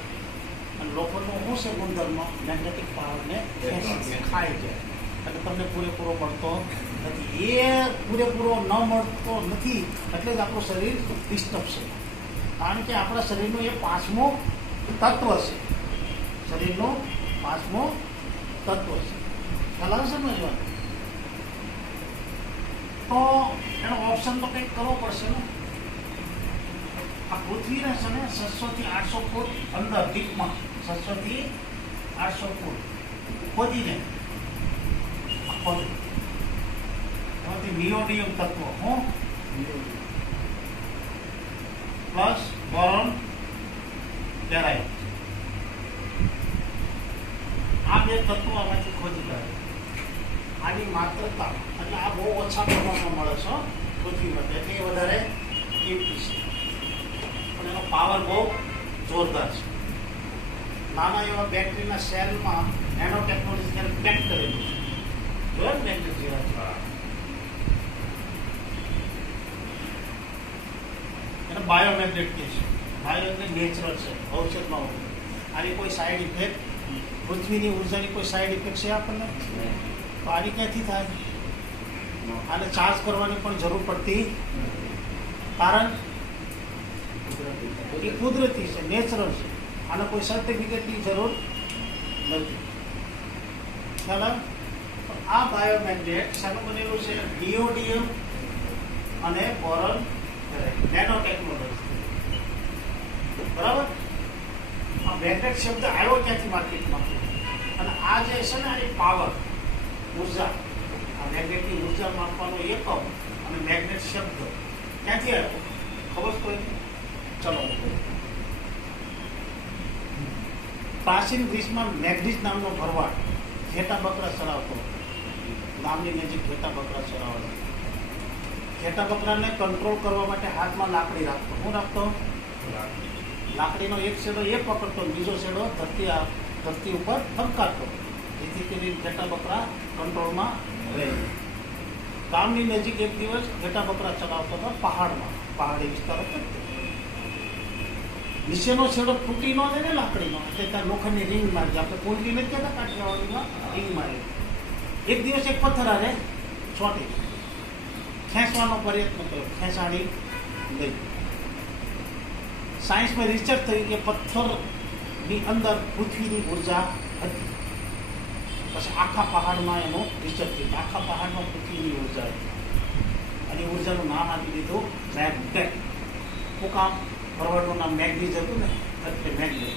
અને લોખંડનો શું છે ગુણધર્મ? મેગ્નેટિક પાવરને ખાઈ જાય. એટલે તમને પૂરેપૂરો મળતો નથી. એ પૂરેપૂરો ન મળતો નથી એટલે જ આપણું શરીર ડિસ્ટર્બ છે. કારણ કે આપણા શરીરનું એ 5મો તત્વ છે. શરીરનું 5મો તત્વ છે. ખ્યાલ આવે છે ને? તો એનો ઓપ્શન તો કંઈક કરવો પડશે ને. આ પૃથ્વીને છે ને 600 થી 800 ફૂટ અંદર ડીપમાં, 600 થી 800 ફૂટ ખોદીને એમાંથી નિયોડિયમ તત્વ પ્લસ બોરોન ટેરાઇડ, આ 2 તત્વો આમાંથી ખોદી કાઢે. આની માત્રતા એટલે આ બહુ ઓછા પ્રમાણમાં મળે છે પૃથ્વી માટે, એટલે એ વધારે કિંમતી છે. પણ એનો પાવર બહુ જોરદાર છે. નાના એવા બેટરીના સેલમાં નેનો ટેકનોલોજી પેક કરેલું છે. જોયું ને બેટરી જેવા એને બાયોમેગ્નેટ કહે છે. બાયો એટલે નેચરલ છે, ઔષધમાં હોય. આની કોઈ સાઈડ ઇફેક્ટ, પૃથ્વીની ઉર્જાની કોઈ સાઈડ ઇફેક્ટ છે આપણને? તો આની ક્યાંથી થાય? આને ચાર્જ કરવાની પણ જરૂર પડતી, કારણ એ કુદરતી છે, નેચરલ છે. આને કોઈ સર્ટિફિકેટની જરૂર નથી. ખ્યાલ આવે? આ બાયોમેગ્નેટ શાનું બનેલું છે? ડીઓડીએમ અને બોરોન નેનો ટેકનોલોજી. બરાબર? આ મેગ્નેટ શબ્દ આવ્યો ક્યાંથી માર્કેટમાં? અને આ જે છે ને આની પાવર, ઉર્જા, આ મેગ્નેટની ઉર્જા માપવાનો એકમ અને મેગ્નેટ શબ્દ ક્યાંથી આવ્યો? ખબર કોઈ? ચલો. પ્રાચીન ગ્રીસમાં મેગ્નેટ નામનો ભરવાડ ઘેટા બકરા ચરાવતો. ગામની નજીક ઘેટા બકરા ચરાવતો. ઘેટા બકરાને કંટ્રોલ કરવા માટે હાથમાં લાકડી રાખતો. શું રાખતો? લાકડીનો એક છેડો એ પકડતો, બીજો છેડો ધરતી ઉપર ધમકાતો, જેથી કરીને ઘેટા બકરા કંટ્રોલમાં રહે. ગામની નજીક એક દિવસ ઘેટા બકરા ચલાવતો હતો પહાડમાં. પહાડી વિસ્તાર હતો. નીચેનો છેડો તૂટી ન જાય ને લાકડીનો, એટલે ત્યાં લોખંડની રિંગ મારી. આપણે કુંડલી નથી કહેતા કાઠિયાવાડીમાં, રિંગ મારી. એક દિવસ એક પથ્થર આરે ચોટી ખેંચવાનો પ્રયત્ન કર્યો, ખેંચાડી ગઈ. સાયન્સમાં રિસર્ચ થઈ કે પથ્થરની અંદર પૃથ્વીની ઉર્જા હતી. પછી આખા પહાડમાં એનો રિસર્ચ થયું. આખા પહાડમાં પૃથ્વીની ઉર્જા હતી. અને ઉર્જાનું નામ આપી દીધું મેગ્નેટ. શું કામ? ભરવાડનું નામ મેગ્નેટ હતું ને, એટલે મેગ્નેટ.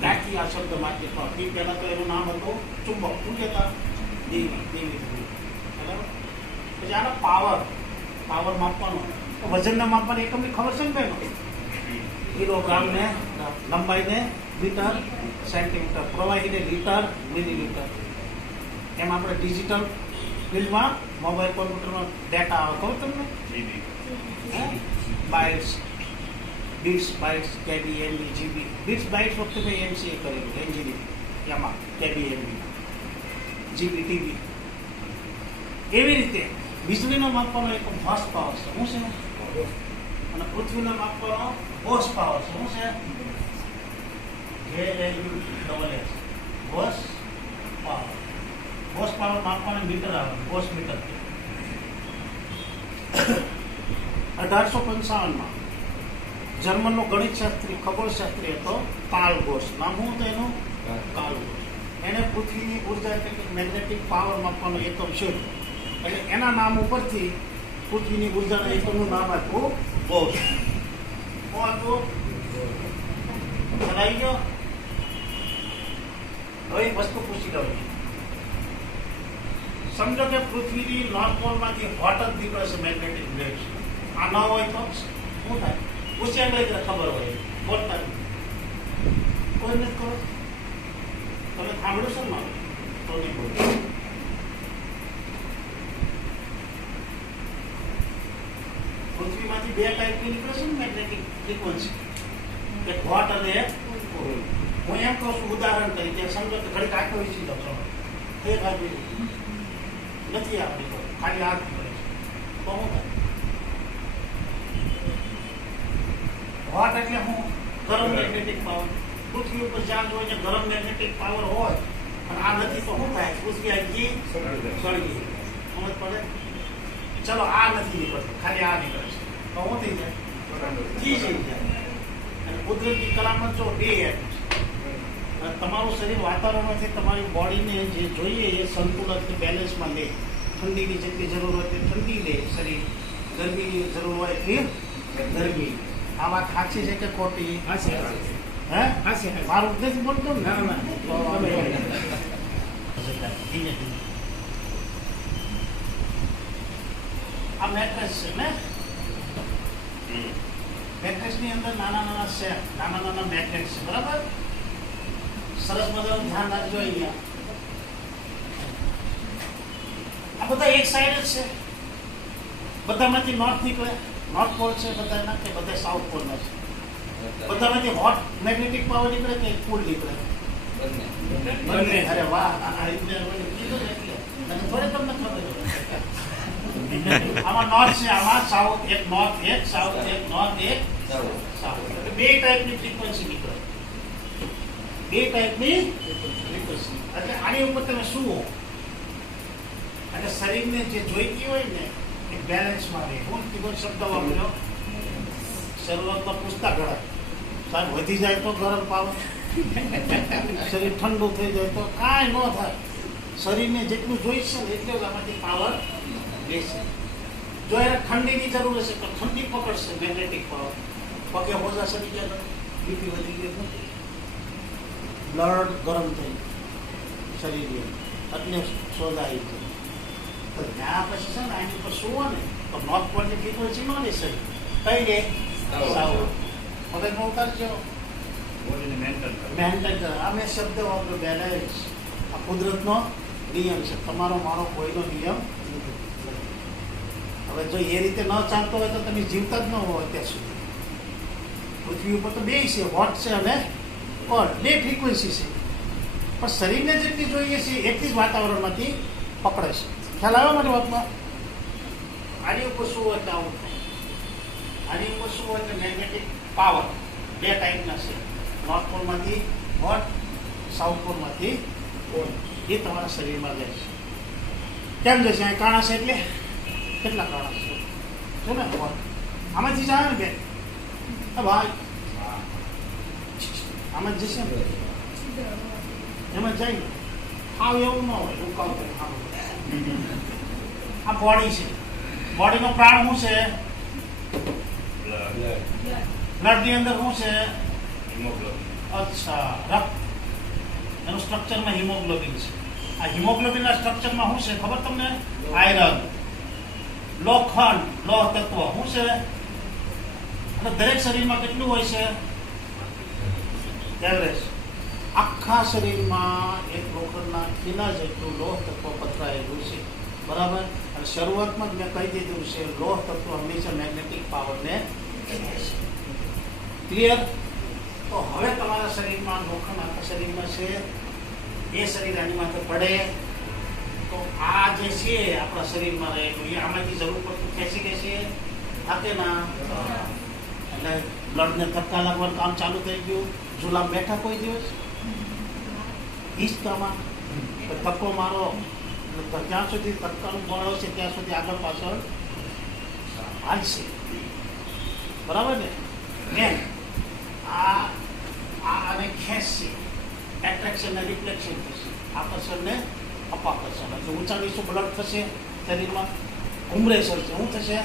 ત્યાંથી આ શબ્દ માર્કેટમાં. એ પહેલાં તો એનું નામ હતું ચુંબક. શું કહેતા? દેવી. બરાબર? પછી આનો પાવર માપવાનો, વજનને માપવાની એકમની ખબર છે ને બેનો? કિલોગ્રામને, લંબાઈને મીટર, સેન્ટીમીટર, પ્રવાહીને લીટર, મિલીલીટર. એમ આપણે ડિજિટલ ફિલ્ડમાં મોબાઈલ કોમ્પ્યુટરમાં ડેટા આવે, ખબર તમને? Bytes, bits, bytes, KB, MB, GB. Bits bytes વખતે મેં એમસીએ કરેલું, એન્જિનિયરિંગ. એમાં કેબી, એમબી, જીબી, ટીબી. એવી રીતે વીજળીનો માપવાનો એક હોર્સ પાવર છે. શું છે? અને પૃથ્વીનો માપવાનો હોર્સ પાવર છે. શું છે? JLUSS. Horse power. Horse power માપવાના મીટર આવે, હોર્સ મીટર. 1855માં જર્મનનો ગણિતશાસ્ત્રી, ખગોળશાસ્ત્રી હતો કાર્લ ગોસ. નામ શું હતું એનું? Karl Gauss. એને પૃથ્વીની ઉર્જા એટલે કે મેગ્નેટિક પાવર માપવાનો એકમ શોધ્યો. એટલે એના નામ ઉપરથી પૃથ્વીની ઉર્જાના એકમનું નામ આપ્યું ગોસ. શું હતું? ચલાવી ગયો. હવે એક વસ્તુ પૂછી દઉં. સમજો કે પૃથ્વીની નોર્થ પોલમાંથી હોટ જ નીકળે છે મેગ્નેટિક વેવ્સ. આ ન હોય તો શું થાય? પૂછ્યા ગઈ એટલે ખબર હોય. બોલતા કોઈ નથી ખબર. તમે સાંભળ્યું છે ને મારું? તો નહીં બોલ. પૃથ્વીમાંથી બે ટાઈપની નીકળે છે ને મેગ્નેટિક ફ્રીક્વન્સી, એક હોટ અને એક કોલ્ડ. હું એમ કહું છું ઉદાહરણ તરીકે, સમજો કે ઘડીક આંખો વીસી દો. ચલો એક આપી નથી આપણી કોઈ, ખાલી હાથ પડે છે. તો શું થાય? હોટ એટલે હું ગરમ મેગ્નેટિક પાવર. પૃથ્વી ઉપર જ્યાં જોઈએ છે ગરમ મેગ્નેટિક પાવર હોય, અને આ નથી તો શું થાય? પૃથ્વી આખી સળગી. સમજ પડે? ચલો આ નથી નીકળતું, ખાલી આ નીકળે છે. તો શું થઈ જાય? થઈ જાય. અને કુદરતી કલામાં જો બે એટમ છે. તમારું શરીર વાતાવરણમાંથી તમારી બોડીને જે જોઈએ એ સંતુલન બેલેન્સમાં લે. ઠંડીની જેટલી જરૂર હોય તે ઠંડી લે શરીર, ગરમીની જરૂર હોય એટલી ગરમી. આ વાત સાચી છે કે ખોટી? હે? મારું ઉપદેશ બોલતો ને? આ મેટ્રેસ છે ને, મેટ્રેસની અંદર નાના શેર, નાના મેગ્નેટ છે. બરાબર? સરસ મજાનું ધ્યાન રાખજો. અહીંયા આ બધા એક સાઈડ જ છે. બધામાંથી નોર્થ નીકળે. નોર્થ પોલ છે બધાના કે બધા સાઉથ પોલના છે? બધામાંથી હોટ મેગ્નેટિક પાવર નીકળે કે કુલ નીકળે? બંને. અરે વાહ, કીધું ને એટલે. અને થોડી તમને ખબર હોય. આમાં નોર્થ છે, આમાં સાઉથ, એક નોર્થ, એક સાઉથ, એક નોર્થ, એક સાઉથ. એટલે બે ટાઈપની ફ્રીક્વન્સી નીકળે. બે ટાઈપની ફ્રીક્વન્સી. એટલે આની ઉપર તમે શું હો? એટલે શરીરને જે જોઈતી હોય ને એ બેલેન્સમાં રહે. હું કીધો શબ્દ વાપર્યો, શરૂઆતમાં પૂછતા ઘણા સાહેબ વધી જાય તો ગરમ પાવર, શરીર ઠંડુ થઈ જાય તો કાંઈ ન થાય. શરીરને જેટલું જોઈશે ને એટલું જ આમાંથી પાવર લેશે. જો એને ઠંડીની જરૂર હશે તો ઠંડી પકડશે મેગ્નેટિક પાવર. પગે હોજા સડી ગયા, બીપી વધી ગયું, બ્લડ ગરમ થઈ શરીરની એટલે શોધાઈ છે. તો ત્યાં પછી છે ને આની ઉપર સુવો ને તો નોર્થ પોઈન્ટની ફ્રીક્વન્સી ન લેશે. કઈ રે સાઉથ. મગજમાં ઉતારજો. મેન્ટેન કરે. આ મેં શબ્દ વાપર્યો બેલેન્સ. આ કુદરતનો નિયમ છે, તમારો મારો કોઈનો નિયમ નથી. હવે જો એ રીતે ન ચાલતો હોય તો તમે જીવતા જ ન હો અત્યાર સુધી. પૃથ્વી ઉપર તો બે છે, હોટ છે અને કોલ્ડ, બે ફ્રીક્વન્સી છે. પણ શરીરને જેટલી જોઈએ છે એટલી જ વાતાવરણમાંથી પકડે છે. ખ્યાલ આવે મારી વાતમાં? આની ઉપર શું હોય તો આવું થાય. આની ઉપર શું હોય તો મેગ્નેટિક પાવર બે ટાઈપના છે. નોર્થ પોલમાંથી હોટ, સાઉથ પોલમાંથી કોલ્ડ. એ તમારા શરીરમાં જાય છે. કેમ જશે? અહીં કાણા છે એટલે કેટલા કાણા છે જો ને હોટ. આમાંથી જાય ને બે ભાઈ, આમાં જ જશે ને એમાં જાય ને. આવ એવું ન હોય. હું કહું આ બોડી છે. બોડીનો પ્રાણ શું છે? બ્લડની અંદર શું છે? અચ્છા, રક્ત. એનું સ્ટ્રક્ચરમાં હિમોગ્લોબિન છે. આ હિમોગ્લોબિનના સ્ટ્રક્ચરમાં શું છે ખબર તમને? આયરન, લોખંડ, લોહ તત્વ શું છે? અને દરેક શરીરમાં કેટલું હોય છે? એવરેજ આખા શરીરમાં એક લોખંડના ખીલા જેટલું લોહ તત્વ પથરાયેલું છે. બરાબર. અને શરૂઆતમાં જ મેં કહી દીધું છે લોહ તત્વ હંમેશા મેગ્નેટિક પાવરને ક્લિયર. તો હવે તમારા શરીરમાં લોખંડ આખા શરીરમાં છે. એ શરીર આની માથે પડે તો આ જે છે આપણા શરીરમાં રહેલું એ આમાંથી જરૂર પડતું ખેંચી લે છે. થાકે ના? એટલે બ્લડને ધક્કા લાગવાનું કામ ચાલુ થઈ ગયું. ઝૂલા બેઠા કોઈ દિવસ હિંચકામાં ધક્કો મારો એટલે જ્યાં સુધી ધક્કાનું બળ છે ત્યાં સુધી આગળ પાછળ હાલશે. બરાબર ને? મેન આને ખેંચશે. એટ્રેક્શન ને રિફ્લેક્શન થશે. આકર્ષણ ને અપાકર્ષણ. એટલે ઊંચા નીચું બ્લડ થશે શરીરમાં. ઘુમરેસર છે. શું થશે?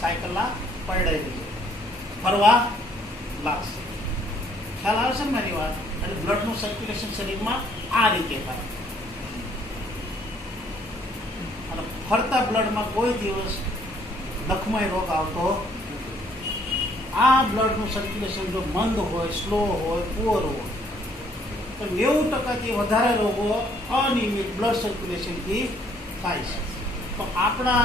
સાયકલના પલડાઈ જશે, ફરવા લાગશે. ખ્યાલ આવે છે ને મારી વાત? એટલે બ્લડનું સર્ક્યુલેશન શરીરમાં આ રીતે થાય. અને ફરતા બ્લડમાં કોઈ દિવસ દખમય રોગ આવતો. આ બ્લડનું સર્ક્યુલેશન જો મંદ હોય, સ્લો હોય, પુઅર હોય તો 90%થી વધારે રોગો અનિયમિત બ્લડ સર્ક્યુલેશનથી થાય છે. તો આપણા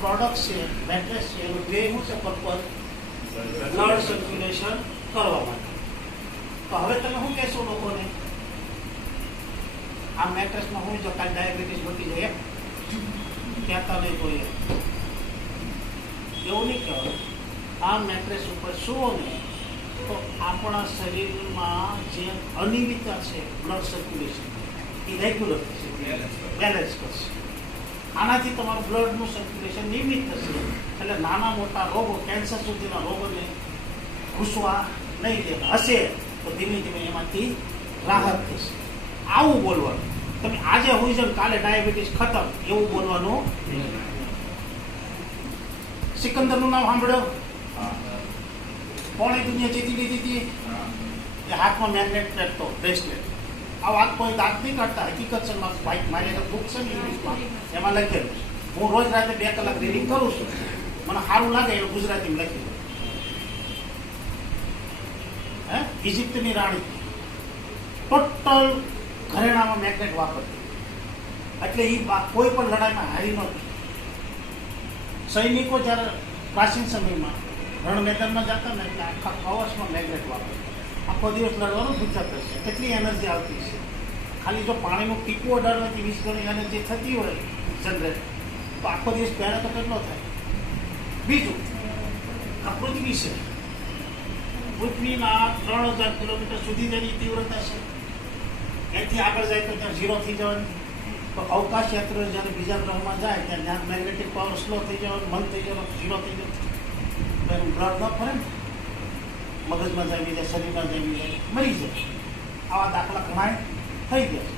પ્રોડક્ટ છે, મેટ્રેસ છે, એનું ધ્યેય શું છે? પર્પઝ બ્લડ સર્ક્યુલેશન કરવા માટે. તો હવે તમે શું કહેશો લોકોને? આ મેટ્રેસમાં શું જો કાંઈ ડાયાબિટીસ વધી જાય કહેતા નહીં કોઈ. એવું નહીં કહેવાય. આ મેટ્રેસ ઉપર સુવો ને તો આપણા શરીરમાં જે અનિયમિતતા છે બ્લડ સર્ક્યુલેશન એ રેગ્યુલર થશે, બેલેન્સ કરશે. આનાથી તમારું બ્લડનું સર્ક્યુલેશન નિયમિત થશે. એટલે નાના મોટા રોગો, કેન્સર સુધીના રોગોને ઘૂસવા નહીં દેવા. હશે તો ધીમે ધીમે એમાંથી રાહત થશે. આવું બોલવાનું. તમે આજે હોઈ જાવ કાલે ડાયાબિટીસ ખતમ એવું બોલવાનું. સિકંદરનું નામ સાંભળ્યો? કોણે દુનિયા જીતી લીધી હતી? એ હાથમાં મેગ્નેટ પહેરતો, બ્રેસલેટ. આ વાત કોઈ દાંત નહીં કાઢતા. હકીકત છે. મારી એક બુક છે ને ઇંગ્લિશમાં, એમાં લખેલું છે. હું રોજ રાતે 2 કલાક રીડિંગ કરું છું. મને સારું લાગે એવું ગુજરાતીમાં લખેલું. ઇજિપ્તની રાણી ટોટલ ઘરેણામાં મેગ્નેટ વાપરતી. એટલે એ કોઈ પણ લડાઈમાં હારી નહોતી. સૈનિકો જ્યારે પ્રાચીન સમયમાં રણ મેદાનમાં જતા ને એટલે આખા કવચમાં મેગ્નેટ વાપરે, આખો દિવસ લડવાનું ફીચર કરશે. કેટલી એનર્જી આવતી છે. ખાલી જો પાણીનું ટીપું અડાડવાથી 20 ગણી એનર્જી થતી હોય જનરેટ, તો આખો દિવસ પહેલા તો કેટલો થાય. બીજું આ પૃથ્વી છે, પૃથ્વીના 3000 કિલોમીટર સુધી તેની તીવ્રતા છે. એથી આગળ જાય તો ત્યાં 0 થઈ જવાનું. તો અવકાશ યાત્રીઓ જ્યારે બીજા ગ્રહમાં જાય ત્યાં જ્યાં મેગ્નેટિક પાવર સ્લો થઈ જવાનું, બંધ થઈ જવાનું, 0 થઈ જવાનું, તો એનું બ્લડ ન ફરે ને, મગજમાં જામી જાય, શરીરમાં જામી જાય, મરી જાય. આવા દાખલા ઘણા થઈ ગયા.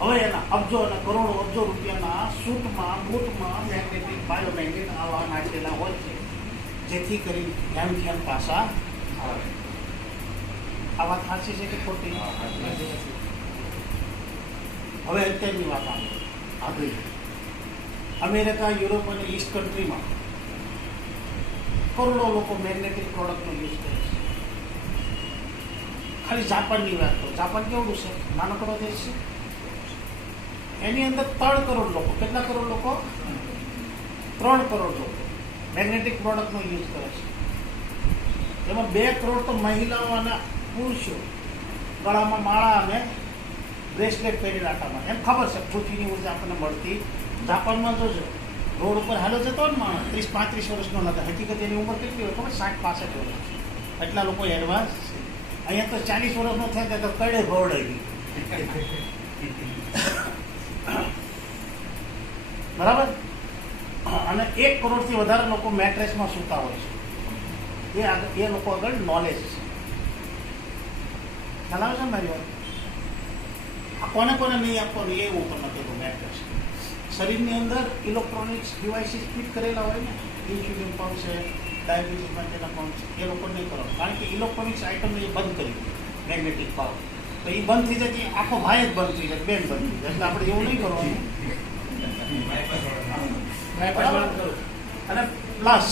હવે એના અબજો અને કરોડો અબજો રૂપિયાના સૂટમાં, બૂટમાં મેગ્નેટિક બાયોમેગ્નેટ આવા નાખેલા હોય છે, જેથી કરી ધ્યાન પાછા આવે. આ વાત સાચી છે કે ખોટી? હવે અત્યારની વાત આગળ અમેરિકા, યુરોપ અને ઈસ્ટ કન્ટ્રીમાં કરોડો લોકો મેગ્નેટિક પ્રોડક્ટનો યુઝ કરે છે. ખાલી જાપાનની વાત કરો. જાપાન કેવડું છે? નાનકડો દેશ છે. એની અંદર 3 કરોડ લોકો. કેટલા કરોડ લોકો? 3 કરોડ લોકો મેગ્નેટિક પ્રોડક્ટનો યુઝ કરે છે. એમાં 2 કરોડ તો મહિલાઓ અને પુરુષો ગળામાં માળા અને બ્રેસલેટ પહેરી રાખવામાં. એમ ખબર છે પૃથ્વીની ઉર્જા આપણને મળતી. જાપાનમાં જોજો, રોડ ઉપર હાલો જતો ને માણસ 30-35 વર્ષનો નતા, હકીકત એની ઉંમર કેટલી હોય ખબર? 60-65 વર્ષ. એટલા લોકો એડવાન્સ છે. અહીંયા તો 40 વર્ષનો થાય તો કડે ભવડાઈ ગઈ. બરાબર. અને 1 કરોડથી વધારે લોકો મેટ્રેસમાં સૂતા હોય છે. એ લોકો આગળ નોલેજ છે. ખ્યાલ આવે છે ને મારી વાત? આ કોને કોને નહીં આપવાનું એ હું તમને કહેતો. મેટ્રેસ શરીરની અંદર ઇલેક્ટ્રોનિક્સ ડિવાઇસીસ ફિટ કરેલા હોય ને, ઇન્સ્યુલિન પંપ છે, ડાયાબિટીસ માટેના પંપ છે, એ લોકો નહીં કરવાનું. કારણ કે ઇલેક્ટ્રોનિક્સ આઇટમ એ બંધ કરી મેગ્નેટિક પાવર, તો એ બંધ થઈ જાય, આખો ભાઈ જ બંધ થઈ જાય, બેન બંધ થઈ જાય. એટલે આપણે એવું નહીં કરવાનું. અને પ્લસ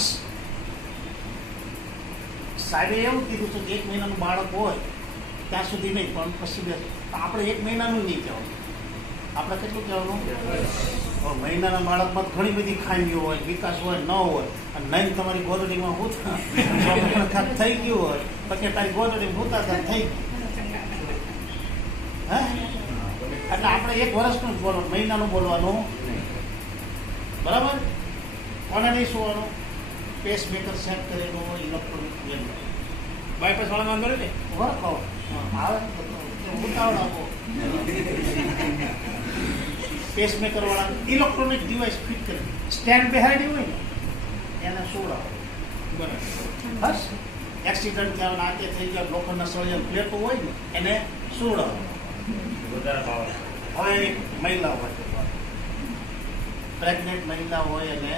સાહેબે એવું કીધું છે કે 1 મહિનાનું બાળક હોય ત્યાં સુધી નહીં, પણ પછી આપણે 1 મહિનાનું નહીં કહેવાનું. આપણે કેટલું કહેવાનું? મહિનાના બાળકમાં ઘણી બધી ખામીઓ હોય, વિકાસ હોય, ન હોય, અને નહીં તમારી ગોદડીમાં હોતા થઈ ગયું હોય તો કે તારી ગોદડીમાં હોતા થઈ હે. એટલે આપણે 1 વર્ષનું જ બોલવાનું, મહિનાનું બોલવાનું. બરાબર. કોને નહીં સુવાનું? પેસ મેકર સેટ કરેલો હોય, ઇલેક્ટ્રોનિક બાયપાસ વાળા વાંધો ને વળખો આવે ઉતાવળ આપો. પેસ મેકર વાળા ઇલેક્ટ્રોનિક ડિવાઇસ ફિટ કરે, સ્ટેન્ડ બેહાડી હોય ને એને સુવડાવો. બરાબર. બસ એક્સિડન્ટ થયા, નાકે થઈ ગયા, લોખંડના સળિયા પ્લેટો હોય ને એને સુવડાવો. વધારે પાવર. હવે એક મહિલા હોય, પ્રેગ્નેન્ટ મહિલા હોય અને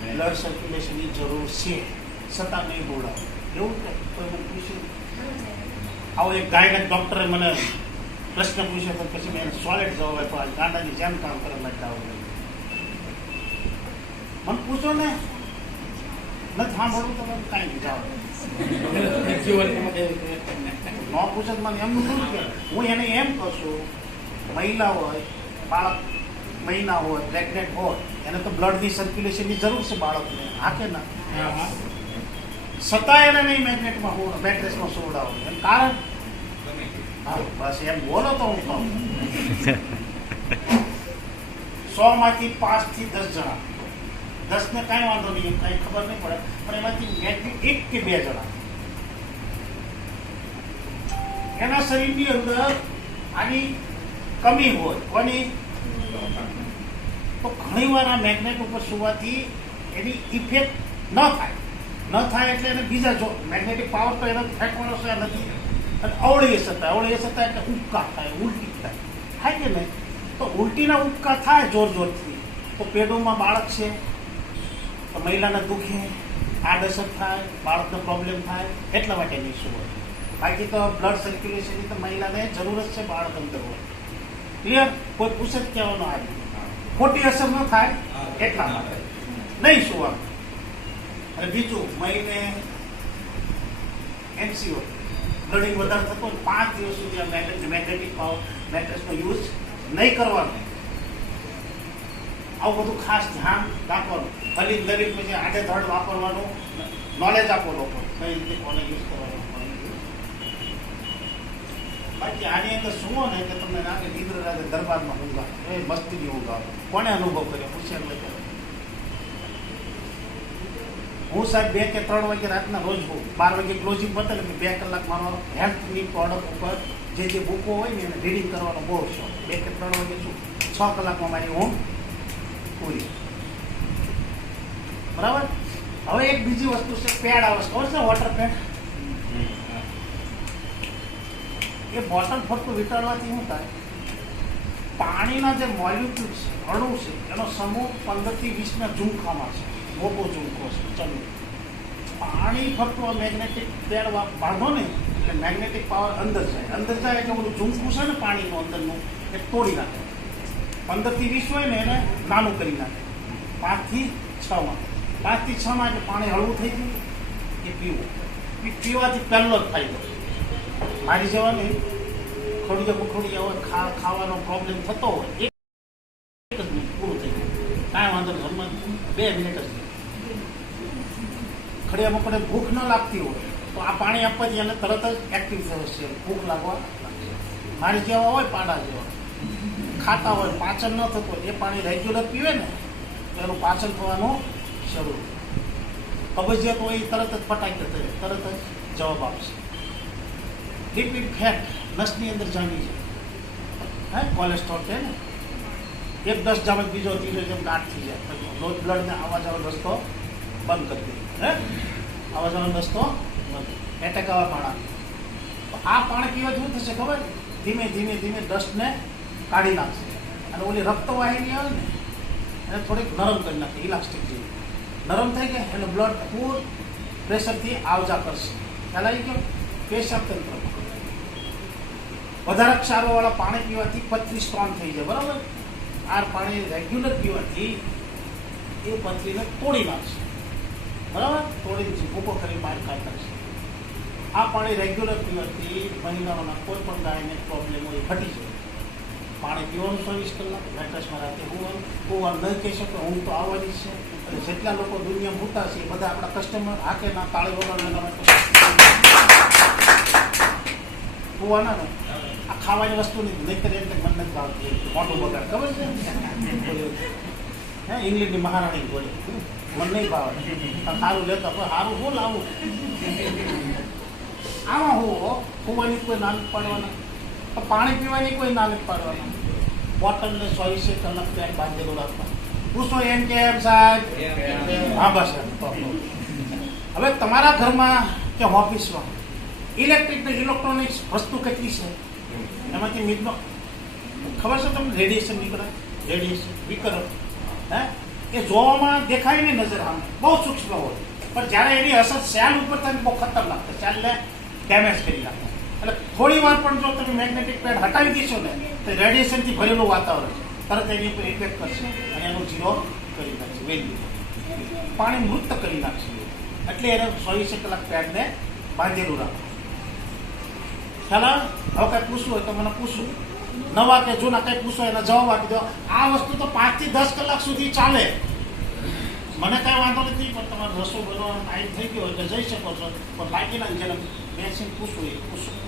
બ્લડ સર્ક્યુલેશનની જરૂર છે, છતાં નહીં બોલાવો. એવું કે કોઈ મને પૂછ્યું? આવો એક ગાયનેક ડૉક્ટરે મને પ્રશ્ન પૂછ્યો તો પછી મેં સોલિડ જવાબ આપ્યો. આ ગાંડાની જેમ કામ કરે લાગતા હોય. મને પૂછો ને, નથી સાંભળવું તો મને કાંઈ નહીં જાવ. ન પૂછે તો મને એમનું શું કે હું એને એમ કહું છું, મહિલા હોય, બાળક મહિના હોય, પ્રેગ્નેન્ટ હોય, એને તો બ્લડની સર્ક્યુલેશનની જરૂર છે બાળકને. હા કે ના? છતાં એને નહીં મેટ્રેસમાં સુવડાવો. એમ કારણ? હા, બસ એમ બોલો તો હું કહું. 100માંથી 5 થી 10 જણા, 10ને કાંઈ વાંધો નહીં, કાંઈ ખબર નહીં પડે, પણ એમાંથી મેક્સિમમ 1 કે 2 જણા એના શરીરની અંદર આની કમી હોય. કોની? તો ઘણી વાર આ મેગ્નેટ ઉપર સુવાથી એની ઇફેક્ટ ન થાય એટલે એને બીજા જો મેગ્નેટિક પાવર તો એનો ફેંકવાનો છે નથી. અને અવળીએ છતાં એટલે ઉબકા થાય, ઉલટી થાય કે નહીં? તો ઉલટીના ઉબકા થાય જોરથી, તો પેડોમાં બાળક છે તો મહિલાને દુખે, આડઅસર થાય, બાળકને પ્રોબ્લેમ થાય, એટલા માટે નહીં સુવાય. બાકી તો બ્લડ સર્ક્યુલેશનની તો મહિલાને જરૂર જ છે, બાળક અંદર હોય. ક્લિયર? કોઈ પૂછે જ કહેવાનો આવે, ખોટી અસર ન થાય એટલા માટે નહીં સુવાનું. અને બીજું, મહિને MCO બ્લડિંગ વધારે થતો 5 દિવસ સુધી આ મેગ્નેટિક પાવર મેટ્રેસનો યુઝ નહીં કરવાનો. આવું બધું ખાસ ધ્યાન રાખવાનું. હલીન દલીન પછી આડે ધડ વાપરવાનું નોલેજ આપો લોકો કઈ રીતે કોને યુઝ કરવાનો. બાકી આની અંદર શું ને કે તમને ના કે નિદ્ર રાતે દરબારમાં ઊંઘ આવે, એ મસ્તીની ઊંઘ આવે. કોને અનુભવ કર્યો પૂછે એટલે કે હું સાહેબ 2 કે 3 વાગે રાતના રોજ હોઉં. 12 વાગે ક્લોઝિંગ પતે એટલે 2 કલાક મારો હેલ્થની પ્રોડક્ટ ઉપર જે બુકો હોય ને એને રીડિંગ કરવાનો બહુ શોખ. 2 કે 3 વાગે શું 6 કલાકમાં મારી ઊંઘ પૂરી. બરાબર. હવે એક બીજી વસ્તુ છે પેડ આવે છે, ખબર છે વોટર પેડ. એ બોટલ ફરતું વીંટાળવાથી શું થાય, પાણીના જે મોલિક્યુલ છે, અણુ છે, એનો સમૂહ 15 થી 20 ઝુમખામાં છે. મોટો ઝુમખો છે. ચલો પાણી ફરતું મેગ્નેટિક પેડ બાંધો ને એટલે મેગ્નેટિક પાવર અંદર જાય. અંદર જાય એટલે બધું ઝુમખું છે ને પાણીનું અંદરનું એ તોડી નાખે. 15 થી 20 હોય ને એને નાનું કરી નાખે. 5 થી 6 માં 5 થી 6 માં એટલે પાણી હળવું થઈ ગયું એ પીવું. એ પીવાથી પહેલો જ ફાયદો. મારી જવાની ખોડિયા હોય ખાવાનો પ્રોબ્લેમ થતો હોય એક જ મિનિટ પૂરું થઈ ગયું. કાંઈ વાંધો નહીં, જમવા 2 મિનિટ જ. ખડિયા મકોડે ભૂખ ન લાગતી હોય તો આ પાણી આપવાથી એને તરત જ એક્ટિવ થશે, ભૂખ લાગવા લાગશે. મારી જેવા હોય પાડા જેવા ખાતા હોય પાચન ન થતું હોય એ પાણી રેગ્યુલર પીવે ને તો એનું પાચન થવાનું શરૂ. કબજિયાત હોય એ તરત જ ફટાકી થશે, તરત જ જવાબ આપશે. લિપિડ ફેટ નસની અંદર જામી છે, હે કોલેસ્ટ્રોલ છે ને, 1-10 જામે બીજો ત્રીજો જેમ ગાંઠ થઈ જાય. બ્લડને આવવા જવાનો રસ્તો બંધ કરી દે, હે આવવા જવાનો રસ્તો બંધ. એટેક આવા પાણા. તો આ પાણી પીવાથી શું થશે ખબર, ધીમે ધીમે ધીમે ડસ્ટને કાઢી નાખશે અને ઓલી રક્તવાહિની આવે ને એને થોડીક નરમ કરી નાખે, ઇલાસ્ટિક જેવી નરમ થઈ ગયા એટલે બ્લડ ફૂલ પ્રેશરથી આવજા કરશે. ખ્યાલ આવી ગયો. પેશાબ તંત્ર વધારે ક્ષારોવાળા પાણી પીવાથી પથરી સ્ટ્રોંગ થઈ જાય. બરાબર. આ પાણી રેગ્યુલર પીવાથી એ પથરીને તોડી નાખશે. બરાબર. તોડીને ભૂકો કરી બહાર કાઢતા છે. આ પાણી રેગ્યુલર પીવાથી મહિલાઓના કોઈ પણ ગાયને પ્રોબ્લેમ હોય ઘટી જાય. પાણી પીવાનું 24 કલાક, મેટ્રેસમાં રાતે હોવાનું નહીં કહી શકો. ઊંઘ તો આવવાની છે. અને જેટલા લોકો દુનિયામાં ભૂતા છે એ બધા આપણા કસ્ટમર હાકે ના તાળી વગાડવાના હોવાના ને. આ ખાવાની વસ્તુની નહીં કરીએ એટલે મને નથી ભાવતી. મોટું બગાડ ખબર છે, હે ઇંગ્લેન્ડની મહારાણી બોલે મને નહીં ભાવે. સારું લેતા પણ સારું શું લાવું. આમાં હોવાની કોઈ ના પાડવાના, પાણી પીવાની કોઈ ના પાડવાના. બોટલને 24 કલાક પેક બાંધેલું રાખવા. પૂછો એમ કે એમ સાહેબ, હા બસ. હવે તમારા ઘરમાં કે ઓફિસમાં ઇલેક્ટ્રિક ને ઇલેક્ટ્રોનિક્સ વસ્તુ કેટલી છે, એમાંથી મિત્રો ખબર છે તમને રેડિયેશન નીકળે, રેડિયેશન વિકરણ, હે એ જોવામાં દેખાય નહીં નજર આમ બહુ સૂક્ષ્મ હોય, પણ જ્યારે એની અસર સેલ ઉપર થાય બહુ ખતરનાક થાય, સેલને ડેમેજ કરી નાખે. એટલે થોડી વાર પણ જો તમે મેગ્નેટિક પેડ હટાવી દેશો ને તો રેડિયેશનથી ભરેલું વાતાવરણ તરત એની ઉપર ઇફેક્ટ કરશે અને એનો ઝીરો કરી નાખશે, વેલ્યુ પાણી મૃત કરી નાખશે. એટલે એને 24 કલાક પેડને બાંધેલું રાખો. ખ્યાલ હવે કંઈ પૂછવું હોય તો મને પૂછવું, નવા કે જૂના કંઈ પૂછો એના જવાબ આપી દો. આ વસ્તુ તો 5 થી 10 કલાક સુધી ચાલે, મને કાંઈ વાંધો નથી. પણ તમારે રસોઈ બનાવવાનો ટાઈમ થઈ ગયો એટલે જઈ શકો છો, પણ બાકીના જેને બેસીને પૂછવું એ પૂછવું.